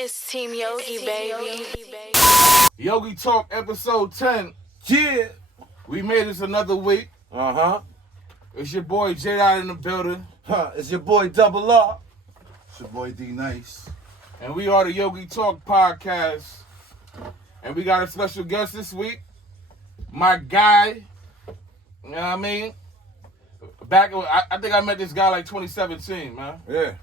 It's Team Yogi, baby. YogiTalk episode 10. Yeah. We made this another week. It's your boy J Dot in the building. It's your boy Double R. It's your boy D-Nice. And we are the YogiTalk podcast. And we got a special guest this week. My guy. You know what I mean? I think I met this guy like 2017, man. Yeah.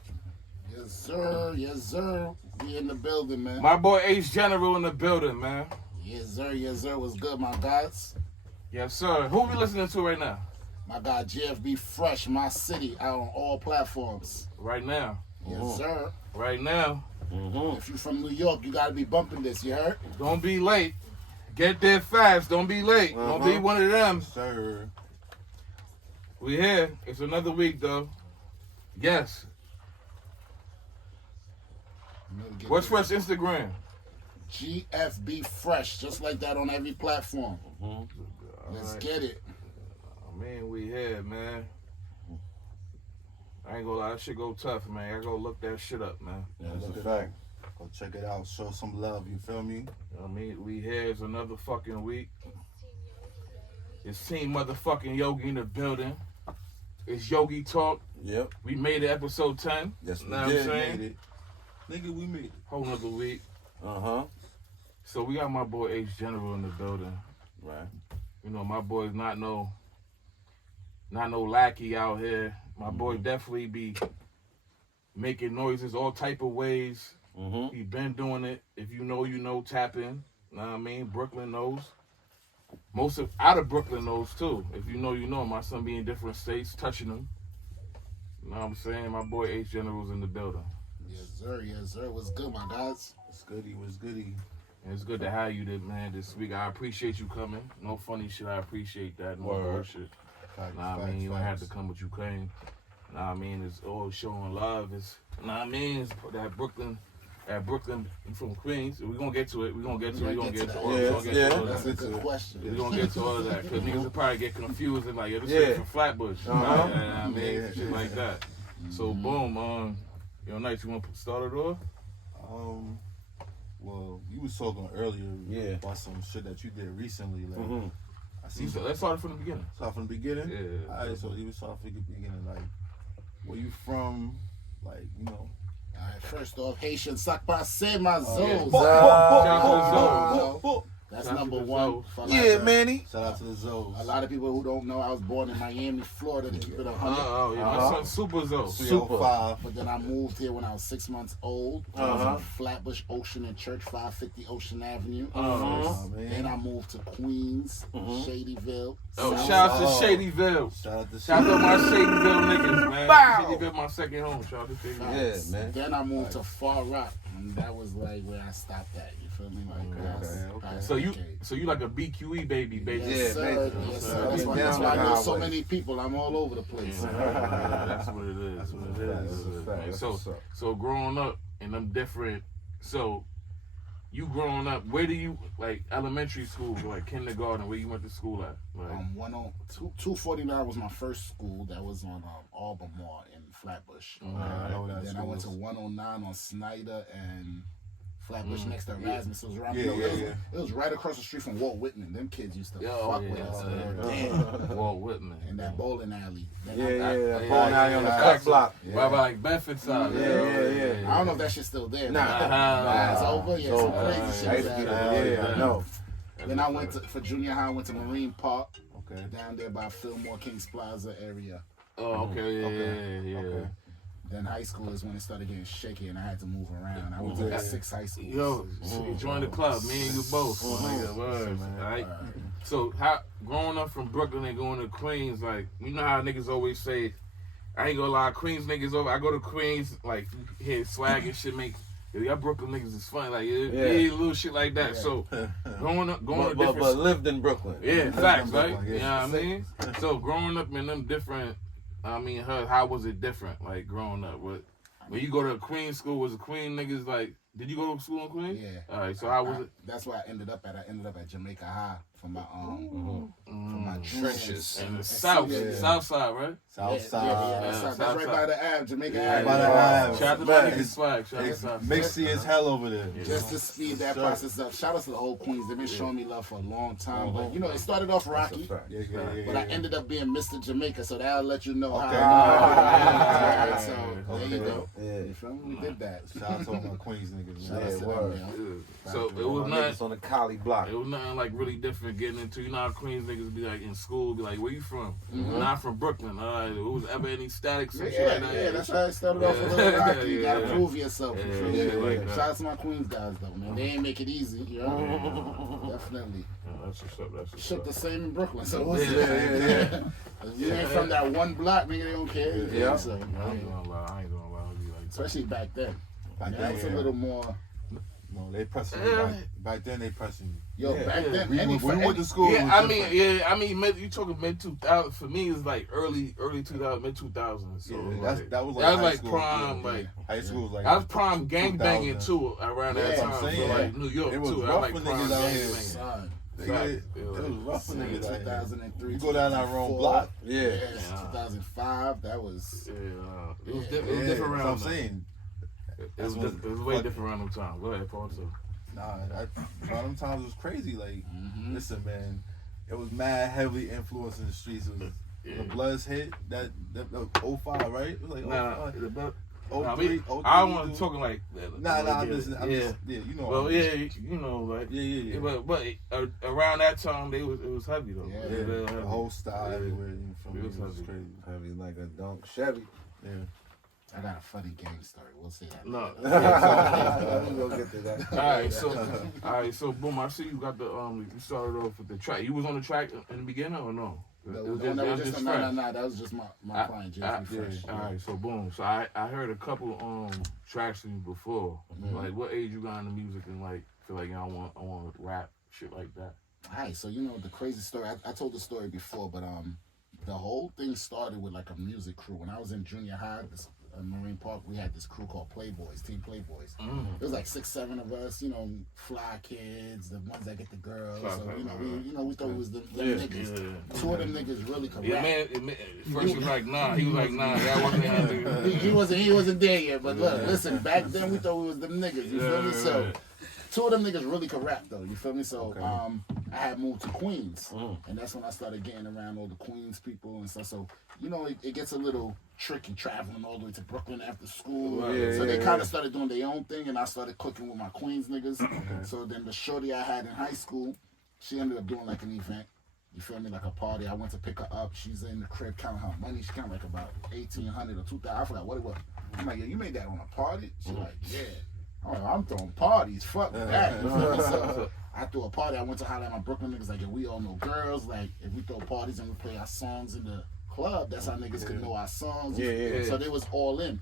Yes, sir. Yes, sir. We in the building, man. My boy Ace General in the building, man. Yes, sir. Yes, sir. What's good, my guys? Yes, sir. Who we listening to right now? My guy GFB Fresh, My City, out on all platforms. Right now. Yes, sir. Right now. If you from New York, you got to be bumping this, you heard? Don't be late. Get there fast. Don't be late. Don't be one of them. Sir. We here. It's another week, though. Yes. What's Fresh Instagram? GFB Fresh, just like that on every platform. Let's get it. I mean, we here, man. I ain't gonna lie, that shit go tough, man. I go look that shit up, man. Yeah, That's a fact. Go check it out. Show some love. You feel me? I mean, we here. It's another fucking week. It's Team motherfucking Yogi in the building. It's YogiTalk. Yep. We made it episode 10. Yes, we Know what did. I'm saying? Made it. Nigga, we made it. Whole nother week. Uh-huh. So we got my boy Ace General in the building. Right. You know, my boy's not no lackey out here. My boy definitely be making noises all type of ways. He been doing it. If you know, you know, tap in. Know what I mean? Brooklyn knows. Most of out of Brooklyn knows too. If you know, you know. My son be in different states, touching them. You know what I'm saying? My boy Ace General's in the building. Yes, sir. Yes, sir. What's good, my guys? What's goody? What's goody? And it's good to have you there, man, this week. I appreciate you coming. No funny shit. I appreciate that. No bullshit. Nah, I mean, you don't have to come, but you came. Nah, I mean, it's all showing love. It's, nah, I mean, it's that Brooklyn, you from Queens. We're going to get to it. We're going to get to it. That's a good question. We're going to get to all of that. Because niggas will probably get confused and like, yo, this is from Flatbush. I mean, shit like that. So, boom. Nice, you want to start it off? Well, you was talking earlier about some shit that you did recently. Like, I see. So let's start from the beginning. Start from the beginning? Yeah. All right, so you was starting from the beginning. Like, where you from? Like, you know. All right, first off, Haitian Sak Passe, my Zoes. That's number one. Yeah, Manny. Shout out to the Zoes. A lot of people who don't know, I was born in Miami, Florida, to keep it 100. Oh, yeah, my son's super Zoe. Super. But then I moved here when I was 6 months old. I was in Flatbush, Ocean and Church, 550 Ocean Avenue. Then I moved to Queens, Shadyville. Oh, shout out to Shadyville. Shout out to my Shadyville niggas, man. Shadyville, my second home. Shout out to Shadyville. Yeah, man. Then I moved to Far Rock, and that was like where I stopped at. You feel me? Like, So you like a BQE baby, baby. Yes, sir. Yes, sir. That's why I know so many people. I'm all over the place. That's what it is. That's what it is. So growing up in them different, so you growing up, where do you, like elementary school, like kindergarten, where you went to school at? Like, 249 was my first school. That was on Albemarle in Flatbush. Then I went to 109 on Snyder and Flatbush next to Erasmus. It was around. It was right across the street from Walt Whitman. Them kids used to fuck with us. Walt Whitman. And that bowling alley. That bowling alley on the cut block. Right by like Bedford side. Yeah. I don't know if that shit's still there. It's over. Yeah, some crazy shit. I know. Then I went for junior high. I went to Marine Park. Okay. Down there by Fillmore, Kings Plaza area. Oh, okay. Yeah. Then high school is when it started getting shaky and I had to move around. I went to 6 high schools. Yo, so you joined the club, me and you both. Word, man. Right? So how growing up from Brooklyn and going to Queens, like, you know how niggas always say, I ain't gonna lie, Queens niggas over. I go to Queens, like, hear swag and shit, make y'all Brooklyn niggas is funny, like little shit like that. So going to different, but lived in Brooklyn. Yeah, facts, right? You know what I mean? So growing up in them different, how was it different, like growing up with? When you go to a Queen school, was the Queen niggas like? Did you go to school in Queens? Yeah. All right. So how was it? That's where I ended up at. I ended up at Jamaica High for my trenches. And the south side, right? South side. That's right by the Ave, Jamaica Ave. By the Ave. Shout out to my niggas swag. Shout out to Mixy as hell over there. Just to speed that process up. Shout out to the whole Queens. They've been showing me love for a long time. But you know, it started off rocky. But I ended up being Mr. Jamaica, so that'll let you know how. So there you go. You feel me? We did that. Shout out to all my Queens niggas. So it was nothing on the Cali block. It was nothing like really different getting into. You know how Queens niggas be like in school, be like, "Where you from?" Not from Brooklyn. It was ever any static shit like that. Yeah, that's how it started off a little rocky. You gotta prove yourself. Shout out to my Queens guys though, man. They ain't make it easy. You know? Definitely. That's what's up. That's what's Shit up. the same in Brooklyn. So what's it? You ain't from that one block, nigga. They don't care. Yeah. So, I ain't gonna lie. I ain't gonna lie. It'd be like especially back then. Back Now then, it's a little more. No, they pressing you. Back then, they pressing you. Yo, back then, we went to school. Yeah, I mean, you talking mid 2000. For me, it's like early 2000, mid 2000. So that was like prime, like high school was like. I was prime gangbanging too around that time. So like New York it was too. rough I like for prime niggas out here. gangbanging. It was rough for niggas out here. 2003. You go down that wrong block. 2005. That was. It was different around. That's what I'm saying. It was way different around them times. Go ahead, Paul. Nah, them times was crazy. Like, listen, man, it was mad heavily influenced in the streets. It was, the Bloods hit that 05, right? It was like 05. I mean, I don't want to talk like that. Nah, I'm just, you know. Well, you know, like, yeah. But around that time, it was heavy though. Yeah, the whole style everywhere. It was crazy. Heavy like a dunk Chevy. Yeah. I got a funny gang story. We'll see that. No. We'll get to that. All right. So boom. I see you got the you started off with the track. You was on the track in the beginning or no? No, that was just my client, Jason Fresh. All right, so boom. So I heard a couple tracks from you before. Like, what age you got into music and like feel like I want to rap shit like that? All right, so you know the crazy story. I told the story before, but the whole thing started with like a music crew. When I was in junior high, in Marine Park, we had this crew called Team Playboys. It was like 6, 7 of us, you know, fly kids, the ones that get the girls. So we thought we was them niggas. Yeah. 2 of them niggas really could rap. First he was like, nah. He was like, nah. That wasn't how to do. He wasn't there yet. But look, listen, back then we thought we was them niggas. You feel me? So 2 of them niggas really could rap though. You feel me? So I had moved to Queens, and that's when I started getting around all the Queens people and stuff. So you know, it gets a little tricky traveling all the way to Brooklyn after school. So they kind of started doing their own thing, and I started cooking with my Queens niggas. So then the shorty I had in high school, she ended up doing like an event. You feel me? Like a party. I went to pick her up. She's in the crib counting her money. She counted like about 1,800 or 2,000. I forgot what it was. I'm like, yeah, you made that on a party? She's like, yeah. I'm throwing parties. Fuck that. You feel me? So I threw a party. I went to holler at my Brooklyn niggas like, yeah, we all know girls. Like, if we throw parties and we play our songs in the club, that's how niggas could know our songs. So they was all in.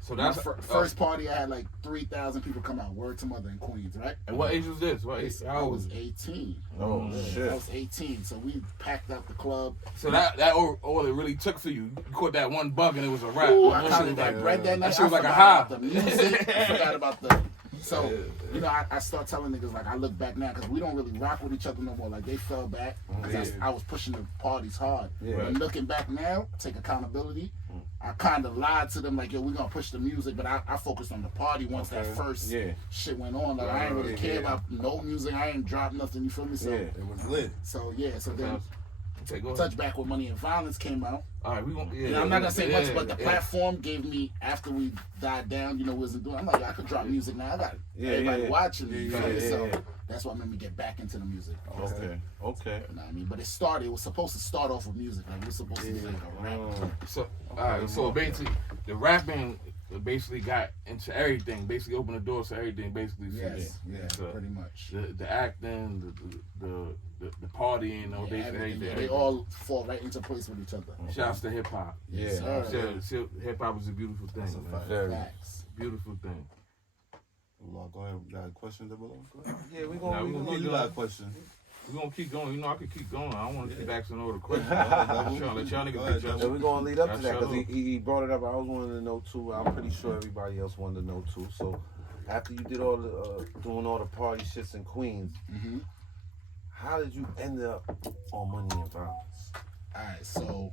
So that's first party. I had like 3,000 people come out. Word to mother in Queens, right? And what age was this? I was 18. Oh shit! I was 18. So we packed out the club. So that all it really took for you. You caught that one bug and it was a rap. Ooh, I kind of like read that. That shit was like a high. The music. I forgot about the. So, you know, I start telling niggas, like, I look back now, because we don't really rock with each other no more. Like, they fell back, because I was pushing the parties hard. And looking back now, take accountability, I kind of lied to them, like, yo, we're going to push the music, but I focused on the party once that first shit went on. Like, I ain't really care about no music. I ain't dropped nothing, you feel me? So, it was lit. So, so then... Touch Back with Money and Violence came out. All right, we gonna. And I'm not gonna say much, but the platform gave me after we died down. You know, wasn't doing. I'm like, I could drop music now. I got everybody watching me. So that's what made me get back into the music. Okay. You know what I mean? But it was supposed to start off with music. Like, it was supposed to be like a rap. So, all right. So basically, the rapping basically got into everything. Basically, opened the doors to everything. Basically, Pretty much. The acting, the partying, everything. They all fall right into place with each other. Shouts to hip hop. Hip hop is a beautiful thing. Facts. Beautiful thing. Go ahead. Got a question, Double? Yeah, we gonna you got a question. We're gonna keep going. You know, I could keep going. I don't want to keep asking all the questions. I'm trying to let y'all niggas be judges. And we're gonna lead up to that because he brought it up. I was wanting to know too. I'm pretty sure everybody else wanted to know too. So after you did all the doing all the party shits in Queens, how did you end up on Money and Violence? All right, so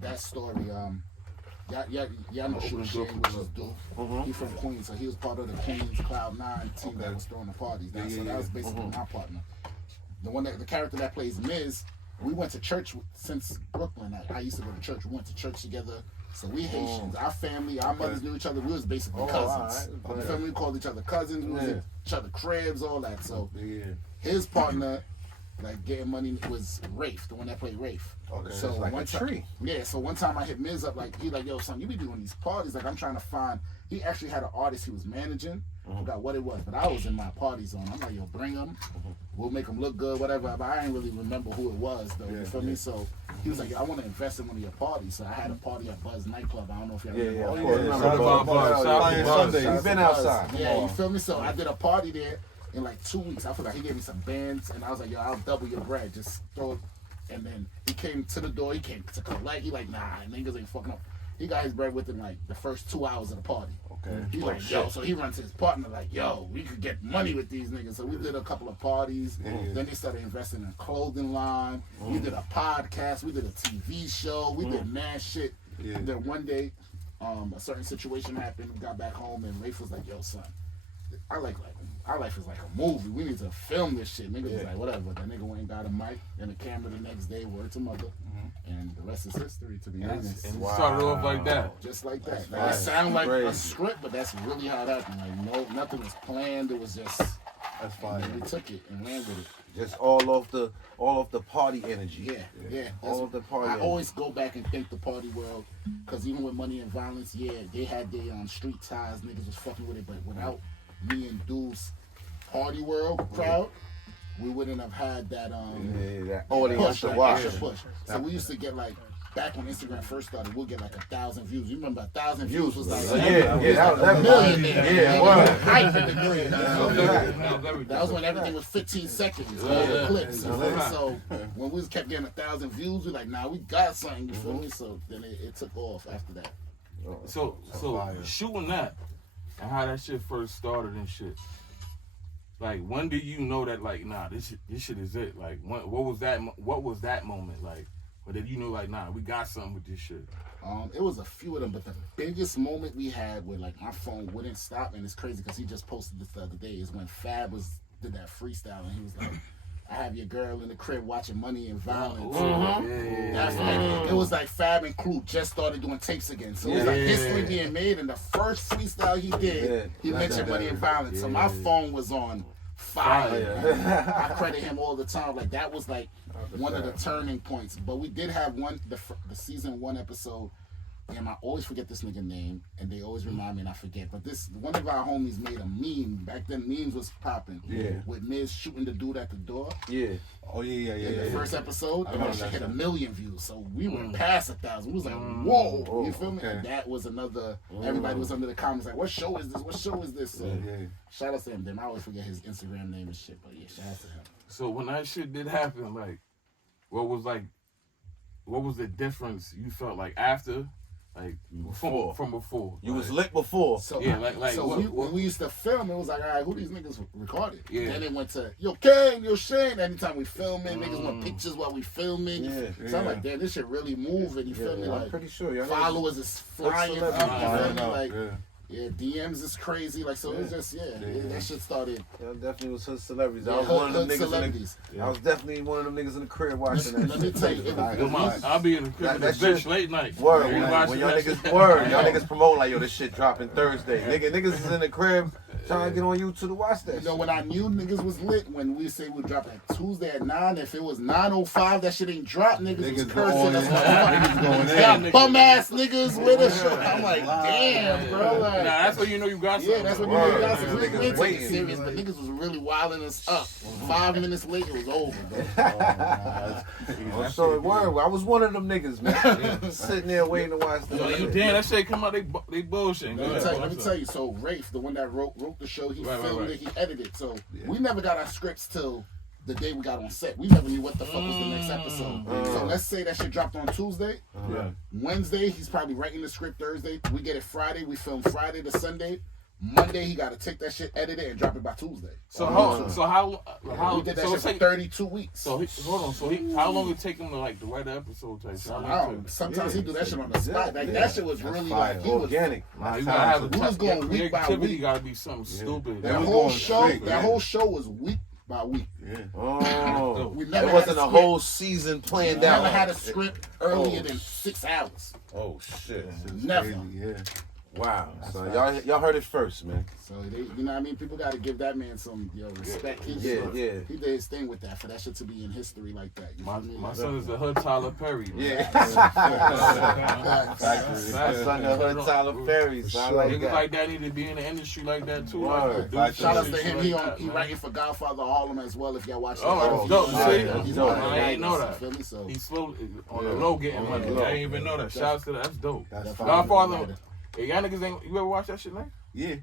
that story, y'all know Shooting Shane, which is dope. He's from Queens, so he was part of the Queens Cloud 9 team that was throwing the parties. So that was basically my partner. The character that plays Miz, we went to church since Brooklyn. I used to go to church. We went to church together. So we Haitians, our family, our mothers knew each other. We was basically cousins. Our family called each other cousins. We was in each other cribs, all that. So his partner, like getting money, was Rafe, the one that played Rafe. Okay, so like one a tree. Yeah, so one time I hit Miz up, like, he like, yo, son, you be doing these parties. Like, I'm trying to find, he actually had an artist he was managing. I forgot what it was, but I was in my party zone. I'm like, yo, bring them. We'll make them look good, whatever. But I didn't really remember who it was, though. You feel me? So he was like, yo, I want to invest in one of your parties. So I had a party at Buzz nightclub. I don't know if y'all remember. He's been outside. Yeah, you feel me? So I did a party there in like 2 weeks. I forgot, he gave me some bands, and I was like, yo, I'll double your bread. Just throw it. And then he came to the door. He came to collect. He like, nah, niggas ain't fucking up. He got his bread within like the first 2 hours of the party. Okay. He's like, yo, so he runs to his partner like, yo, we could get money with these niggas. So we did a couple of parties. Then they started investing in a clothing line. We did a podcast. We did a TV show. We did mad shit. Then one day, a certain situation happened. We got back home and Rafe was like, yo, son, our life is like a movie. We need to film this shit. Nigga was like, whatever. The nigga went and got a mic and a camera the next day, word to mother. And the rest is history, to be honest. And started off like that. Just like that. Like, it sounds like a script, but that's really how it happened. Like, nothing was planned. It was just, that's fine. We took it and ran with it. Just all off the party energy. Yeah. All of the party. I always go back and thank the party world, because even with Money and Violence, they had their street ties. Niggas was fucking with it, but without me and Dude's party world crowd, we wouldn't have had that that audience to watch. Push. So we used to get like, back when Instagram first started, we'll get like 1,000 views. You remember 1,000 views was like that was a millionaire. Hype in the green. That was when everything was 15 seconds. All clips. So when we kept getting 1,000 views, we like, nah, we got something. You feel me? So then it took off after that. So shooting that and how that shit first started and shit. Like, when do you know that, like, nah, this shit is it? Like, what was that moment like? Or did you know, like, nah, we got something with this shit? It was a few of them, but the biggest moment we had where, like, my phone wouldn't stop, and it's crazy because he just posted this the other day, is when Fab did that freestyle, and he was like, I have your girl in the crib watching Money and Violence. That's like, it was like Fab and Crew just started doing tapes again. So it was like history being made, and the first freestyle he did, he mentioned Money and Violence. So my phone was on fire. I credit him all the time. Like, that was like one of the turning points. But we did have the season 1 episode. Damn, I always forget this nigga name, and they always remind me, and I forget. But one of our homies made a meme. Back then, memes was popping. With Miz shooting the dude at the door. Oh, yeah. The first episode, that shit hit 1 million views. So we went past 1,000. We was like, whoa. You feel me? And that was another, everybody was under the comments like, what show is this? So shout out to him. Then I always forget his Instagram name and shit. But yeah, shout out to him. So when that shit did happen, like, what was the difference you felt like after? Like, from before. You was lit before. So, so when we used to film, it was like, all right, who these niggas recorded? Then it went to, yo, King, yo, Shane. Anytime we filming, niggas want pictures while we filming. So I'm like, damn, this shit really moving. You feel me? Like, I'm pretty sure. Followers is flying up. You feel me? Like, DMs is crazy. Like, so it was just, that shit started. Yeah, definitely was hood celebrities. I was one of them niggas. I was definitely one of them niggas in the crib watching that. Let me tell you, I'll be in the crib with the bitch late night. Word, when y'all niggas promote like, yo, this shit dropping Thursday. Niggas is in the crib trying to get on YouTube to watch that. You know, when I knew niggas was lit, when we say we drop like Tuesday at 9, if it was 9:05, that shit ain't dropped. Niggas was cursing. Niggas going in. Bum ass niggas with a shit. I'm like, damn, bro. Like, that's when you know you got something. Yeah, that's when you know you got something. We didn't take it serious, but niggas was really wilding us up. 5 minutes later, it was over, bro. So it were. I was one of them niggas, man. Sitting there waiting to watch the damn, that shit come out, they bullshit. Let me tell you. So Rafe, the one that wrote the show, he filmed it, he edited. So we never got our scripts till the day we got on set. We never knew what the fuck was the next episode. So let's say that shit dropped on Tuesday. Wednesday, he's probably writing the script Thursday. We get it Friday. We film Friday to Sunday. Monday, he got to take that shit, edit it, and drop it by Tuesday. So how we did that shit for 32 weeks. So hold on. So how long it take him to write the episode type? Sometimes he do that shit on the spot. Like that shit was really like organic. You gotta have we was going week by week. Gotta be something stupid. That whole show was week by week. We never it wasn't a whole season planned out. We never had a script earlier than 6 hours. Oh shit! Never. Wow. So y'all heard it first, man. So you know what I mean? People got to give that man some respect. He did his thing with that for that shit to be in history like that. My son is the Hood Tyler Perry. Man. Yeah. My son the Hood Tyler Perry. So niggas like that need to be in the industry like that too. Shout out to him. He writing for Godfather Harlem as well. If y'all watch it. Oh, dope. He's I ain't know that. So He's slowly on the low getting money. I ain't even know that. Shout out to that. That's dope. Godfather. Hey, y'all niggas ain't. You ever watch that shit, man? Yeah.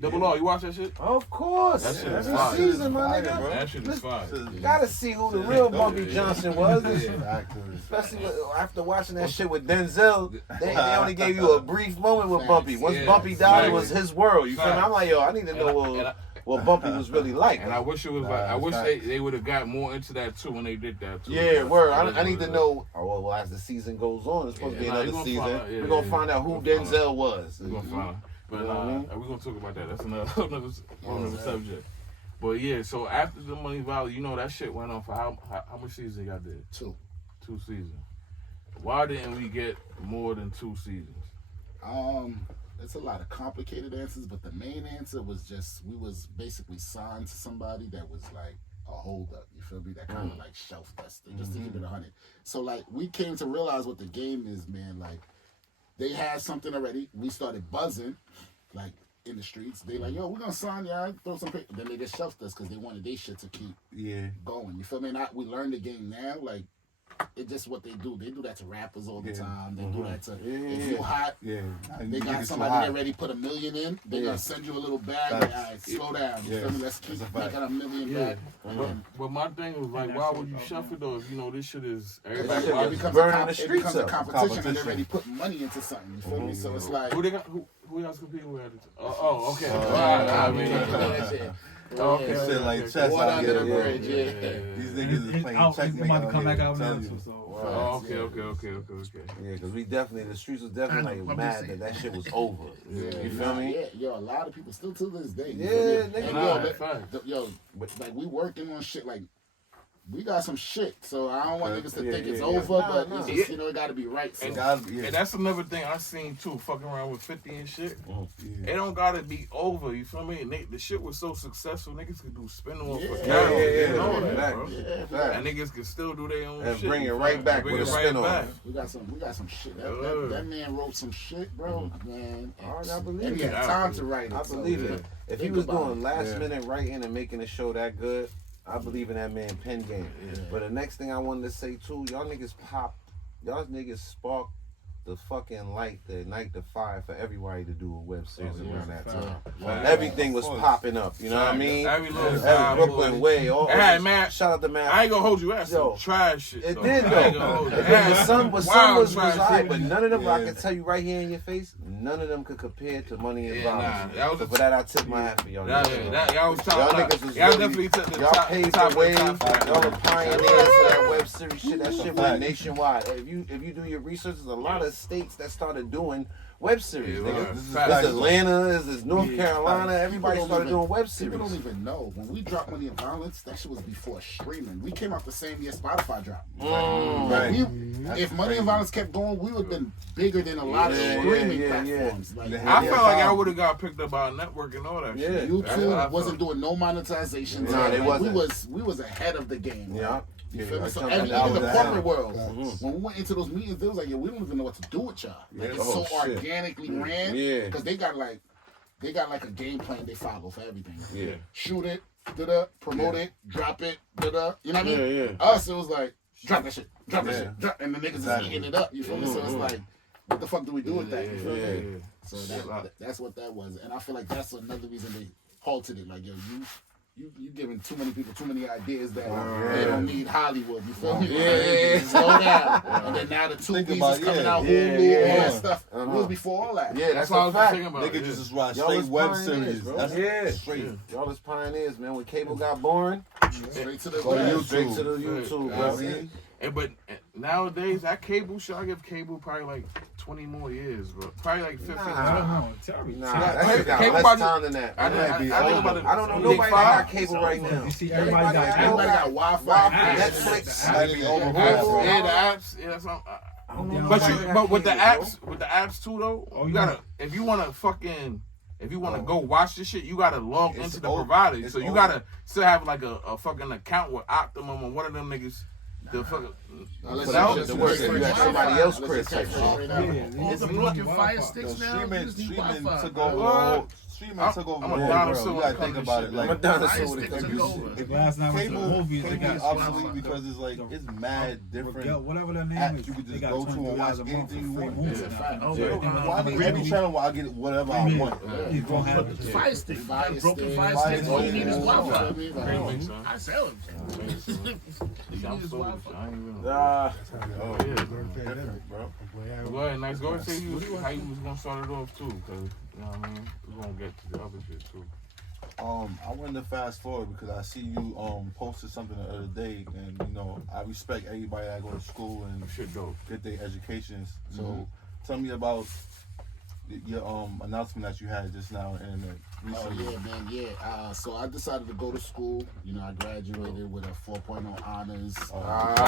Double R, you watch that shit? Of course. That shit is every fire. season, my nigga. Bro. That shit is fire. You gotta see who the real Bumpy Johnson was. Especially after watching that shit with Denzel. They only gave you a brief moment with Bumpy. Once Bumpy died, it was his world. You feel me? I'm like, yo, I need to know what Bumpy was really like. And I wish it was like, I wish they would have got more into that too when they did that too. Yeah, word. I need to know. Oh, well, as the season goes on, it's supposed to be another season. We're gonna find out who Denzel was. We're gonna find out. But we're gonna talk about that. That's another subject. But yeah, so after the Money Valley, you know that shit went on for how much seasons y'all did? 2 seasons. Why didn't we get more than 2 seasons? It's a lot of complicated answers, but the main answer was just we was basically signed to somebody that was like a holdup. You feel me? That kind of like shelf duster, just to keep it 100. So like we came to realize what the game is, man. Like they had something already. We started buzzing, like in the streets. They like, yo, we're gonna sign y'all, throw some paper. Then they just shelved us because they wanted their shit to keep going. You feel me? We learned the game now, like. It's just what they do. They do that to rappers all the time. They do that to if you hot. They got somebody that ready put $1 million in. They gonna send you a little bag. Like, all right, slow down. You feel me? Let's keep making $1 million back. But my thing was like, why would you shuffle though? If you know this shit is everybody. It becomes a competition, and they're ready putting money into something. You feel me? So it's like who else competing with? Okay. I mean. Okay, shit like chess out under the bridge, These niggas is playing chess. About to come back out now, okay. Yeah, because the streets was definitely like mad that shit was over. You feel me? Yeah, yo, a lot of people still to this day. Yo, like we working on shit like. We got some shit, so I don't want niggas to think it's over, but it's just, you know, it gotta be right. So. And that's another thing I seen too, fucking around with 50 and shit. It don't gotta be over, you feel me? And the shit was so successful, niggas could do spin-off for cows. And niggas could still do their own and shit. bring it right back with a spin-off. We got some shit. That man wrote some shit, bro. Man, I believe it. And he had time to write it. I believe it. If he was doing last-minute writing and making the show that good, I believe in that man pen game. But the next thing I wanted to say too, y'all niggas sparked the fucking light, the night, the fire for everybody to do a web series around that time. Everything was popping up, you know what I mean? Every Brooklyn way. Man, shout out to man. I ain't gonna hold you. That's some trash shit. It did though. Some was alright, but none of them, I can tell you right here in your face, none of them could compare to Money and Violence. So for that, I tip my hat for y'all. Y'all definitely took the top. Y'all paved the way. Y'all the pioneers of that web series shit. That shit went nationwide. If you do your research, there's a lot of states that started doing web series. This Atlanta, this is North Carolina. Everybody started doing web series. People don't even know. When we dropped Money and Violence, that shit was before streaming. We came out the same year Spotify dropped. If Money and Violence kept going, we would have been bigger than a lot of streaming platforms. Like, I felt like I would have got picked up by a network and all that shit. YouTube wasn't doing no monetization. No, they wasn't. We was ahead of the game. Yeah. You feel me? So in the corporate world, when we went into those meetings, they was like, we don't even know what to do with y'all. Like it's so organically ran. Because they got like a game plan they follow for everything. Shoot it, promote it, drop it, you know what I mean? Us, it was like, drop that shit, and the niggas is eating it up. You feel me? So it's like, what the fuck do we do with that? You feel me? So that's what that was. And I feel like that's another reason they halted it. Like, yo, you giving too many people too many ideas that they don't need Hollywood. You feel me? Yeah. Slow down. And then now the two B's is coming out, Hulu, all that stuff. It was before all that. Yeah, that's what I was thinking about. Nigga just watch Y'all straight is web pioneers, series. bro. That's straight. Y'all is pioneers, man. When cable got boring, Straight to the straight to the YouTube, bro. But nowadays, that cable shit, I give cable probably like 20 more years, bro. Probably like 15. Nah, Cable that shit got about less it- time than that. I think about it. I don't know Big nobody that Five. got cable right now. You see, everybody got Wi-Fi. Netflix. Might be over Apps, bro. yeah, the apps. Yeah, that's not. I don't know But nobody you, that but got with the cable, apps too though, Oh, you yeah. gotta if you wanna go watch this shit, you gotta log It's into the old. provider. It's So you old. gotta still have like a fucking account with Optimum or one of them niggas. The fucking Unless No, you the work that you got somebody else, Chris, type shit. Yeah, All the fucking fire Yo, sticks now. streaming use the took Wi-Fi. over the whole. Streaming took over I'm the a whole dinosaur world. You when gotta it think comes about to it. shit. Like, I'm a dinosaur Fire when it sticks comes took to over. shit. Last night I went to the movies. They Cable got is obsolete because it's like it's mad different. whatever their name apps is. you could They just got go to and watch $23 a month anything you for free want. movies Yeah. now. Oh, Yeah. yeah. Well, I need every channel where I get whatever I want. You gonna have it. Fire stick. Fire Broken stick. fire Fire sticks. All you stick. need is Wi-Fi. Great mix, son. I sell them. You need is I'm so Wi-Fi. I ain't even. Nah, Oh yeah. Different, bro. Go ahead, nice. Go ahead, say how you was gonna start it off too, cause you know what I mean. We're gonna get to the other shit too. I wanted to fast forward because I see you posted something the other day, and you know I respect everybody that go to school and Shit dope. get their educations. So tell me about your announcement that you had just now on the internet Oh recently. yeah, man, yeah. So I decided to go to school. You know, I graduated with a 4.0 honors.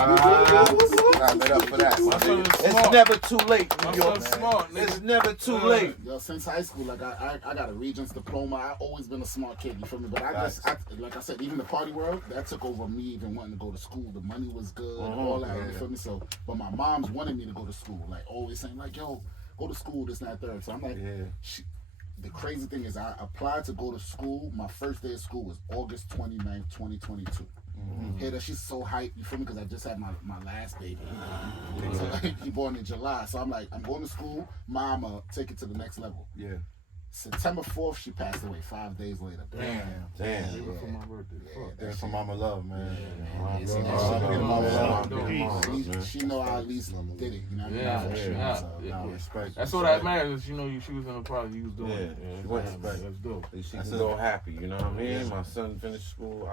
gotta let up for that. My son is It's smart. never too late, My New York. son's smart, It's nigga. never too late. Yo, since high school, like I got a Regents diploma. I always been a smart kid. You feel me? But like I said, even the party world that took over me even wanting to go to school. The money was good, all that. You feel me? So, but my mom's wanted me to go to school. Like always saying, like, yo, go to school, this, and that, third. So I'm like, the crazy thing is I applied to go to school. My first day of school was August 29th, 2022. Hit she's so hyped, you feel me? Because I just had my last baby. So, he born in July. So I'm like, I'm going to school. Mama, take it to the next level. Yeah. September 4th, she passed away 5 days later. Damn. Damn. For my birthday. Fuck. That's for Mama Love, man. She know I at least did it. You know what I mean? Yeah, For sure. yeah. So, Nah, respect. That's all that matters. You know, she was in the party. You was doing it. Yeah, Yeah, she went that's to dope. She can go happy, you know what I mean? My son finished school.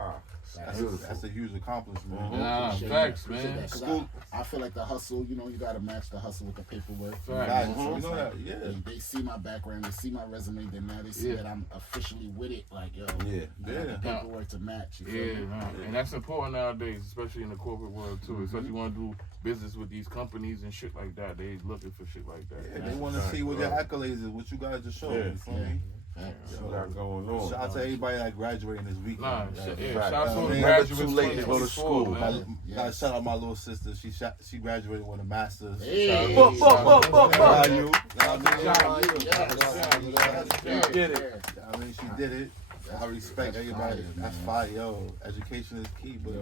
That's a huge accomplishment. Nah, Appreciate facts, that, appreciate man. that. 'Cause I feel like the hustle, you know, you gotta match the hustle with the paperwork. Facts. You So it's know like, that, yeah. They see my background, they see my resume, then now they see Yeah. that I'm officially with it. Like, yo, Yeah. I got the paperwork to match. You feel Yeah, me? nah. And that's important nowadays, especially in the corporate world too. Especially you want to do business with these companies and shit like that. They looking for shit like that. Yeah, they want to see what your accolades is, what you guys just showed. You feel me? What got going on? Shout out to everybody that graduating this weekend. Nah, man. shit, Right. shout out to Never the graduates. too late to go to 2024, school. man. Gotta shout out my little sister. She graduated with a master's. Hey. Shout out Book. you. You did it. I mean, she did it. I respect everybody. That's fire, yo. Education is key, but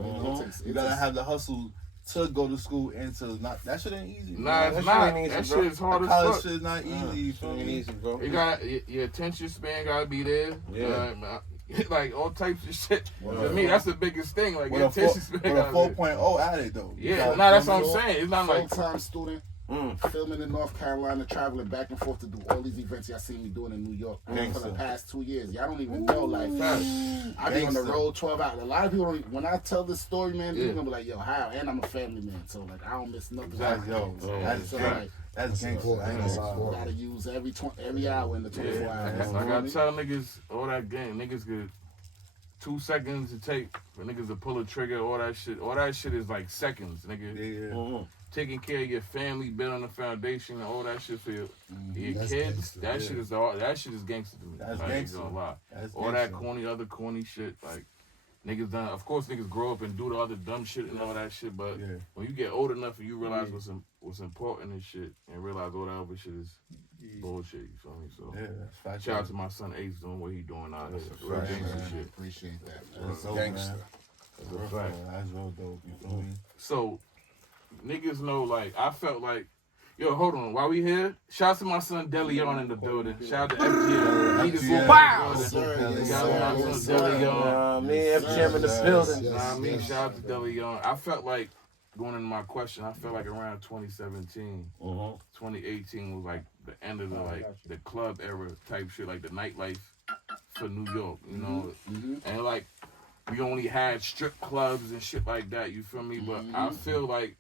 you gotta have the hustle to go to school and to not. That shit ain't easy. Nah, it's That not. shit ain't easy, That bro. shit is hard as College fuck. shit is not easy. You feel Ain't me? easy, bro. You got your attention span gotta be there. Yeah. Like all types of shit. Yeah. To me, that's the biggest thing. Like your With a attention span. gotta be 4.0 at it though. You Yeah, gotta nah, that's feel what I'm me? saying. It's not like full-time student, filming in North Carolina, traveling back and forth to do all these events y'all see me doing in New York for the Gangsta. past 2 years. Y'all don't even know, like, I be on the Gangsta. road 12 hours. A lot of people don't, when I tell this story, man, they're Yeah. gonna be like, yo, how? And I'm a family man, so like, I don't miss nothing. That's yo. That's So, gang- like, That's gangsta. I ain't gonna lie. gotta use every hour in the 24 hours. I gotta tell niggas all that game. Niggas get 2 seconds to take for niggas to pull a trigger. All that shit. All that shit is like seconds, nigga. Yeah. Taking care of your family, building a foundation, and all that shit for your That's kids. gangsta, That shit is all. That shit is gangster to me. That's I ain't gangsta. gonna lie. That's All that gangsta. other corny shit, like niggas done. Of course, niggas grow up and do the other dumb shit and all that shit. But Yeah. when you get old enough and you realize what's important and shit, and realize all that other shit is bullshit. You feel me? So Yeah, that's fact. shout out to my son Ace doing what he doing now. That's real right, gangster man. shit. Appreciate that. That's dope, Gangsta. man. That's a fact. That's real dope. You feel me? So niggas know, like, I felt like Yo, hold on. While we here, shout out to my son Deleon in the building. Shout out to FGM. He just FGM. wow. Yes, sir. Yes, Shout out to my sir. son Deleon. Me and FGM in the building. Yes, Nah, me, yes. shout out to Deleon. I felt like, going into my question, I felt like around 2017, 2018 was like the end of the club era type shit, like the nightlife for New York, you know? And like, we only had strip clubs and shit like that, you feel me? But I feel like,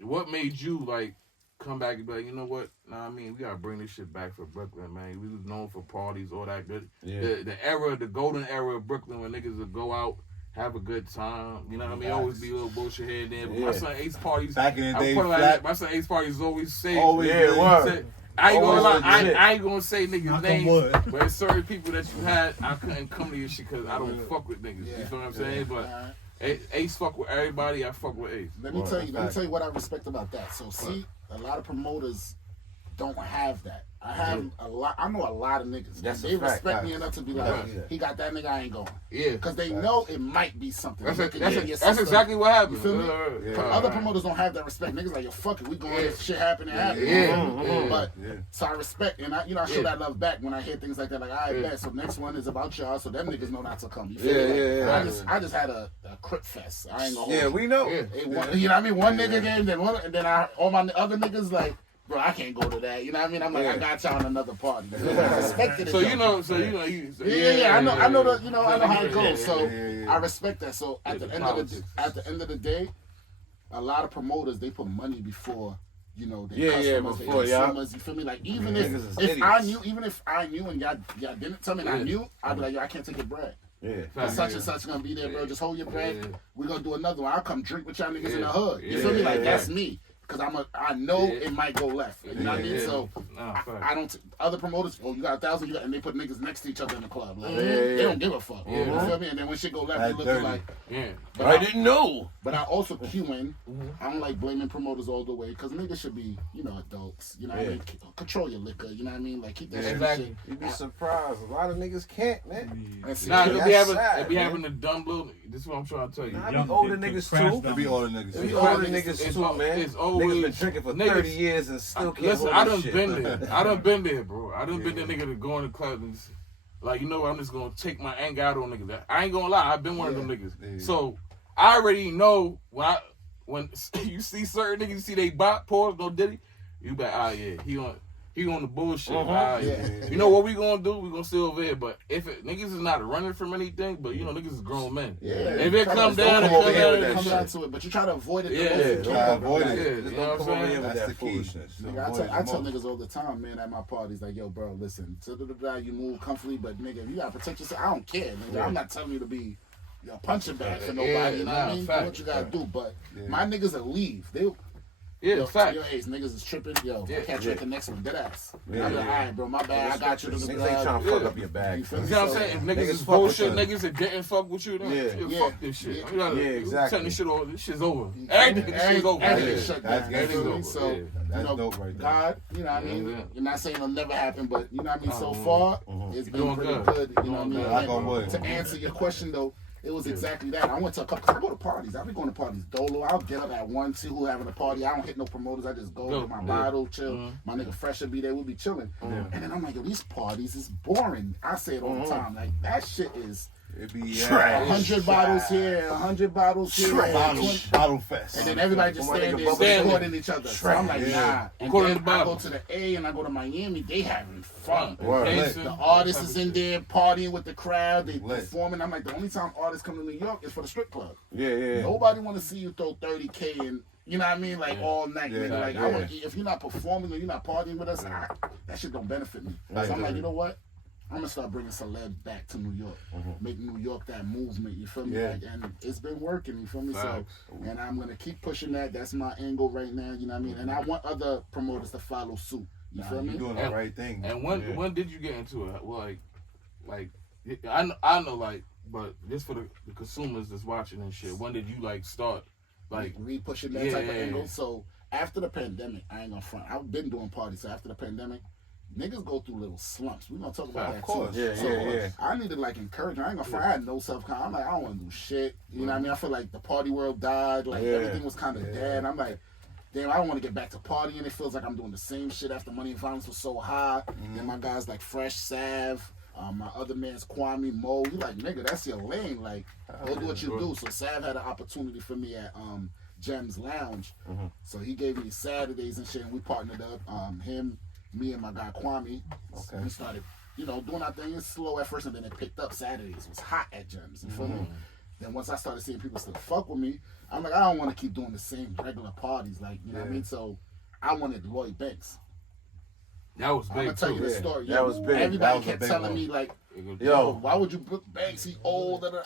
what made you like come back and be like, you know what? Nah, I mean, we gotta bring this shit back for Brooklyn, man. We was known for parties, all that good. Yeah. The era, the golden era of Brooklyn, when niggas would go out, have a good time. You know what I mean? Always be a little bullshit here and there. But my son Ace parties, Back in the day, my son Ace parties always say, word. I ain't gonna lie, Always I ain't gonna say niggas' Knock on names, wood. but there's certain people that you had, I couldn't come to your shit because I don't fuck with niggas. You feel what I'm saying? But Ace fuck with everybody. I fuck with Ace. Let me tell you what I respect about that. So see, a lot of promoters don't have that. I have a lot. I know a lot of niggas. That's They a fact, respect me enough to be like, Yeah. he got that nigga, I ain't going. Yeah. Because they know it might be something. That's Look at your that's system. exactly what happened. You feel me? Other promoters don't have that respect. Niggas like, yo, fuck it, we going, if shit happen, it happen. Yeah. But so I respect, and I show that love back when I hear things like that. Like, all right, bet. So next one is about y'all, so them niggas know not to come. You feel me? Like, I just had a crip fest. I ain't gonna hold you. we know. Yeah. You know what I mean? One nigga game, then all my other niggas like, bro, I can't go to that. You know what I mean? I'm like, I got y'all in another party. I respected it. So though. you know. I know how it goes. So I respect that. So at Yeah, the end of the day, a lot of promoters, they put money before, you know, their customers, before, their consumers. You feel me? Like even if I knew and y'all didn't tell me and I knew, I'd be like, yo, I can't take your bread. Yeah. Such and such gonna be there, bro. Just hold your bread. Yeah. We're gonna do another one. I'll come drink with y'all niggas in the hood. You feel me? Like that's me. Cause I know it might go left. You know what I mean? So I don't. Other promoters, you got 1,000, and they put niggas next to each other in the club. Like, they don't give a fuck. You feel me? And then when shit go left, they looking like. But I didn't know. But I also cue in. I don't like blaming promoters all the way because niggas should be, adults. You know what I mean? Control your liquor. You know what I mean? Like keep that shit. You'd be surprised. A lot of niggas can't, man. Nah, they be having the dumb little. This is what I'm trying to tell you. I be older niggas too. They be older niggas. They be older niggas too, man. It's always Niggas been drinking for 30 years and still can't listen, hold I this done shit. been there. I done been there, bro. I done been there, nigga, to go in the club and like, you know what, I'm just gonna take my anger out on niggas. I ain't gonna lie, I've been one of them niggas. Yeah. So I already know when you see certain niggas, you see they bot pause, no diddy, you be like, he on the bullshit. You know what we gonna do? We gonna stay over here. But if niggas is not running from anything, but niggas is grown men. Yeah. If it come down, come over here with Come that down shit. to it, but you try to avoid it. Avoid it. You know what I'm saying? That's the key. I tell niggas all the time, man, at my parties, like, yo, bro, listen, you move comfortably, but nigga, if you gotta protect yourself, I don't care, nigga. I'm not telling you to be punching bag for nobody, you know what I mean? Do what you gotta do, but my niggas will leave. Fact. Yo, Ace, niggas is tripping. Yo, I can't drink the next one. Dead ass. Yeah. I'm like, all right, bro, my bad. I got you to the Niggas ain't trying to fuck up your bag. You feel You me? know what I'm saying? If niggas is fuck with bullshit, you. niggas that didn't fuck with you, then fuck this shit. Yeah, exactly. Setting this shit over. This shit's over. Everything's over. Everything's shut down. That's Everything's dope. over. So, That's dope right there. God, you know what I mean? Yeah. You're not saying it'll never happen, but you know what I mean? So far, it's been Doing pretty good. good. You know what I mean? Knock on wood. To answer your question, though, it was exactly that. I went to a couple, cause I go to parties. I be going to parties dolo. I'll get up at 1, 2, who having a party. I don't hit no promoters. I just go with my bottle, chill. My nigga Fresh will be there. We'll be chilling. And then I'm like, yo, these parties is boring. I say it all the time. Like, that shit is It be 100 bottles here, 100 bottles here. Bottle fest. And then everybody just stand there recording each other. So I'm like, nah. And then I go to the A and I go to Miami. They having fun. The artist is in there partying with the crowd. They performing. I'm like, the only time artists come to New York is for the strip club. Nobody want to see you throw 30K and, you know what I mean, like all night. Nigga. Like, I want, if you're not performing or you're not partying with us, that shit don't benefit me. So I'm like, you know what? I'm gonna start bringing celebs back to New York, make New York that movement. You feel me? Like, and it's been working. You feel me? So, and I'm gonna keep pushing that. That's my angle right now. You know what I mean? And I want other promoters to follow suit. You feel me? You're doing the right thing. And when did you get into it? Well, like I know, like, but just for the consumers that's watching and shit. When did you like start like re-pushing that type of angle? So after the pandemic, I ain't gonna front. I've been doing parties. So after the pandemic, niggas go through little slumps. We gonna talk about that too. I need to like encourage. I ain't gonna front. I had no self-confidence. I'm like, I don't wanna do shit. You know what I mean? I feel like the party world died. Like everything was kind of dead. I'm like, damn, I don't want to get back to partying. It feels like I'm doing the same shit after Money and Violence was so high. Then my guys like Fresh, Sav, my other man's Kwame, Mo. You like, nigga, that's your lane. Like, go do what you do. So Sav had an opportunity for me at Gems Lounge. So he gave me Saturdays and shit, and we partnered up. Him, me, and my guy Kwame. Okay. We started, you know, doing our thing. It's slow at first, and then it picked up. Saturdays was hot at Gems. You feel me? Then once I started seeing people still fuck with me, I'm like, I don't want to keep doing the same regular parties. Like, you know what I mean? So I wanted Lloyd Banks. That was big, I'm gonna tell you the story. That was big. Everybody kept telling me like, yo, why would you book Banks? He old. Let me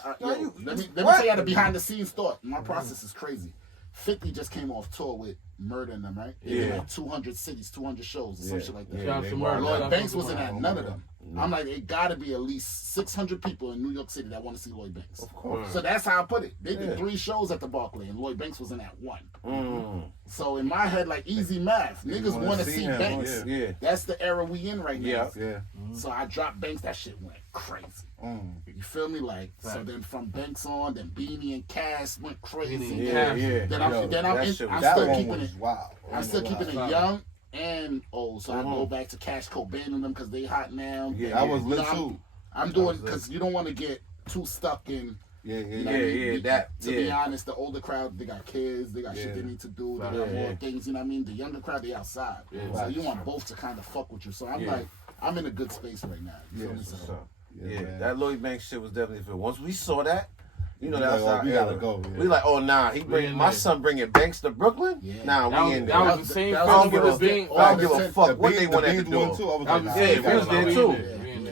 tell you the behind the scenes thought. My process is crazy. 50 just came off tour with Murder in them, right? They did like 200 cities, 200 shows, or some shit like that. Lloyd Banks wasn't at none of them. I'm like, it gotta be at least 600 people in New York City that want to see Lloyd Banks. Of course. So that's how I put it. They did 3 shows at the Barclay, and Lloyd Banks wasn't at 1. So in my head, like easy math, niggas want to see Banks. That's the era we in right now. So I dropped Banks. That shit went crazy. You feel me? Like, so then from Banks on, then Beanie and Cass went crazy. Then I'm still keeping it. Wow. I'm still keeping it young and old. So I go back to Cash Cobain and them because they hot now. Yeah, I was lit too. I'm doing because you don't want to get too stuck in. To be honest, the older crowd, they got kids, they got shit they need to do, they got more things, you know what I mean? The younger crowd, they outside. So you want both to kind of fuck with you. So I'm like, I'm in a good space right now. You feel me? So, that Lloyd Banks shit was definitely for. Once we saw that, you know, that's like, how we gotta go. We like, oh nah, he bring my son bringing Banks to Brooklyn. Nah, we in there. That was the same. I don't give a fuck what they wanted to do. We was there too.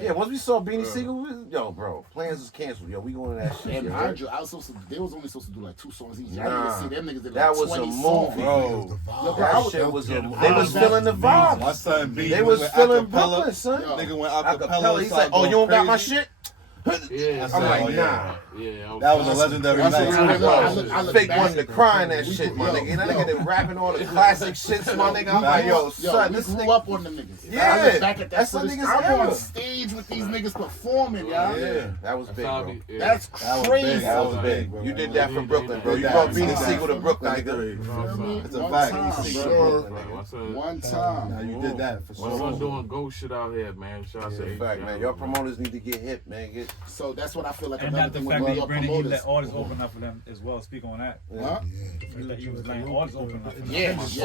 Yeah, once we saw Beanie Siegel, yo, bro, plans was canceled. Yo, we going to that shit. And mind you, they was only supposed to do like 2 songs each. I didn't see them niggas did like that was 20 a songs. movie, bro. That shit was a. They was feeling the vibes. My son B. They was feeling Brooklyn, son. Nigga went acapella. He's like, oh, you don't got my shit? Yeah, I'm like, nah. Yeah, that was a legendary night. Fake wanted to cry in that shit, my nigga. And that nigga been rapping all the classic shits, my nigga. I'm like, yo, son, this grew nigga up on them niggas. Yeah, I look back at that's the niggas. I'm on stage with these niggas performing, y'all. Yeah, that was big, bro. That's crazy. That was big, bro. You did that for Brooklyn, bro. You brought Beanie Siegel to Brooklyn, nigga. It's a fact. One time. Now you did that for sure. My son doing ghost shit out here, man. Shout out to fact, man. Y'all promoters need to get hip, man. So that's what I feel like. And another not the thing fact with that your he promoters. let artists open up for them as well. Speak on that. He was letting artists open up for them. Yeah, that's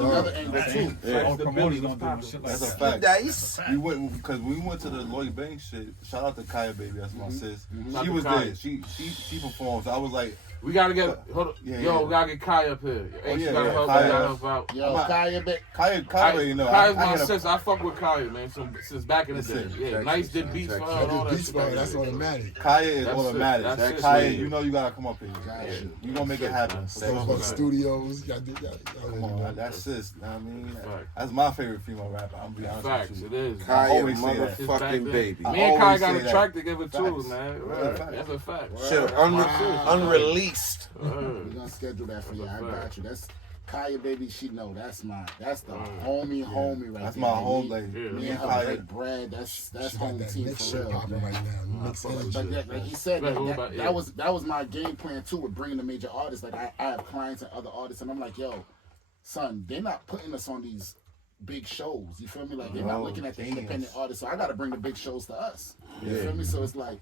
another angle too. All promoters don't do shit like That's that. a fact. We went because we went to the Lloyd Banks shit. Shout out to Kaya Baby, that's my sis. She was there. She performed. So I was like, we gotta get we gotta get Kai up here. She gotta help out. Yo, Kaya you know. Kaya's my sis. I fuck with Kaya, man, since back in the day. Yeah, Nice did beats for her and all that shit. That's automatic. Kaya is automatic. That Kaya, you know you gotta come up here. You gonna make it happen. Studios, come on, that's sis. I mean, that's my favorite female rapper. I'm gonna be honest with you. It is. Kaya, motherfucking baby. Me and Kaya got a track together too, man. That's a fact. Shit, unreleased. We're gonna schedule that for you. I got you. That's Kaya Baby. She know that's the homie right That's there. my home lady. Me and her break bread. That's home team for real. Right now. But like he said, that was my game plan too with bringing the major artists. Like I have clients and other artists, and I'm like, yo, son, they're not putting us on these big shows. You feel me? Like they're not looking at the independent artists, so I got to bring the big shows to us. You feel me? So it's like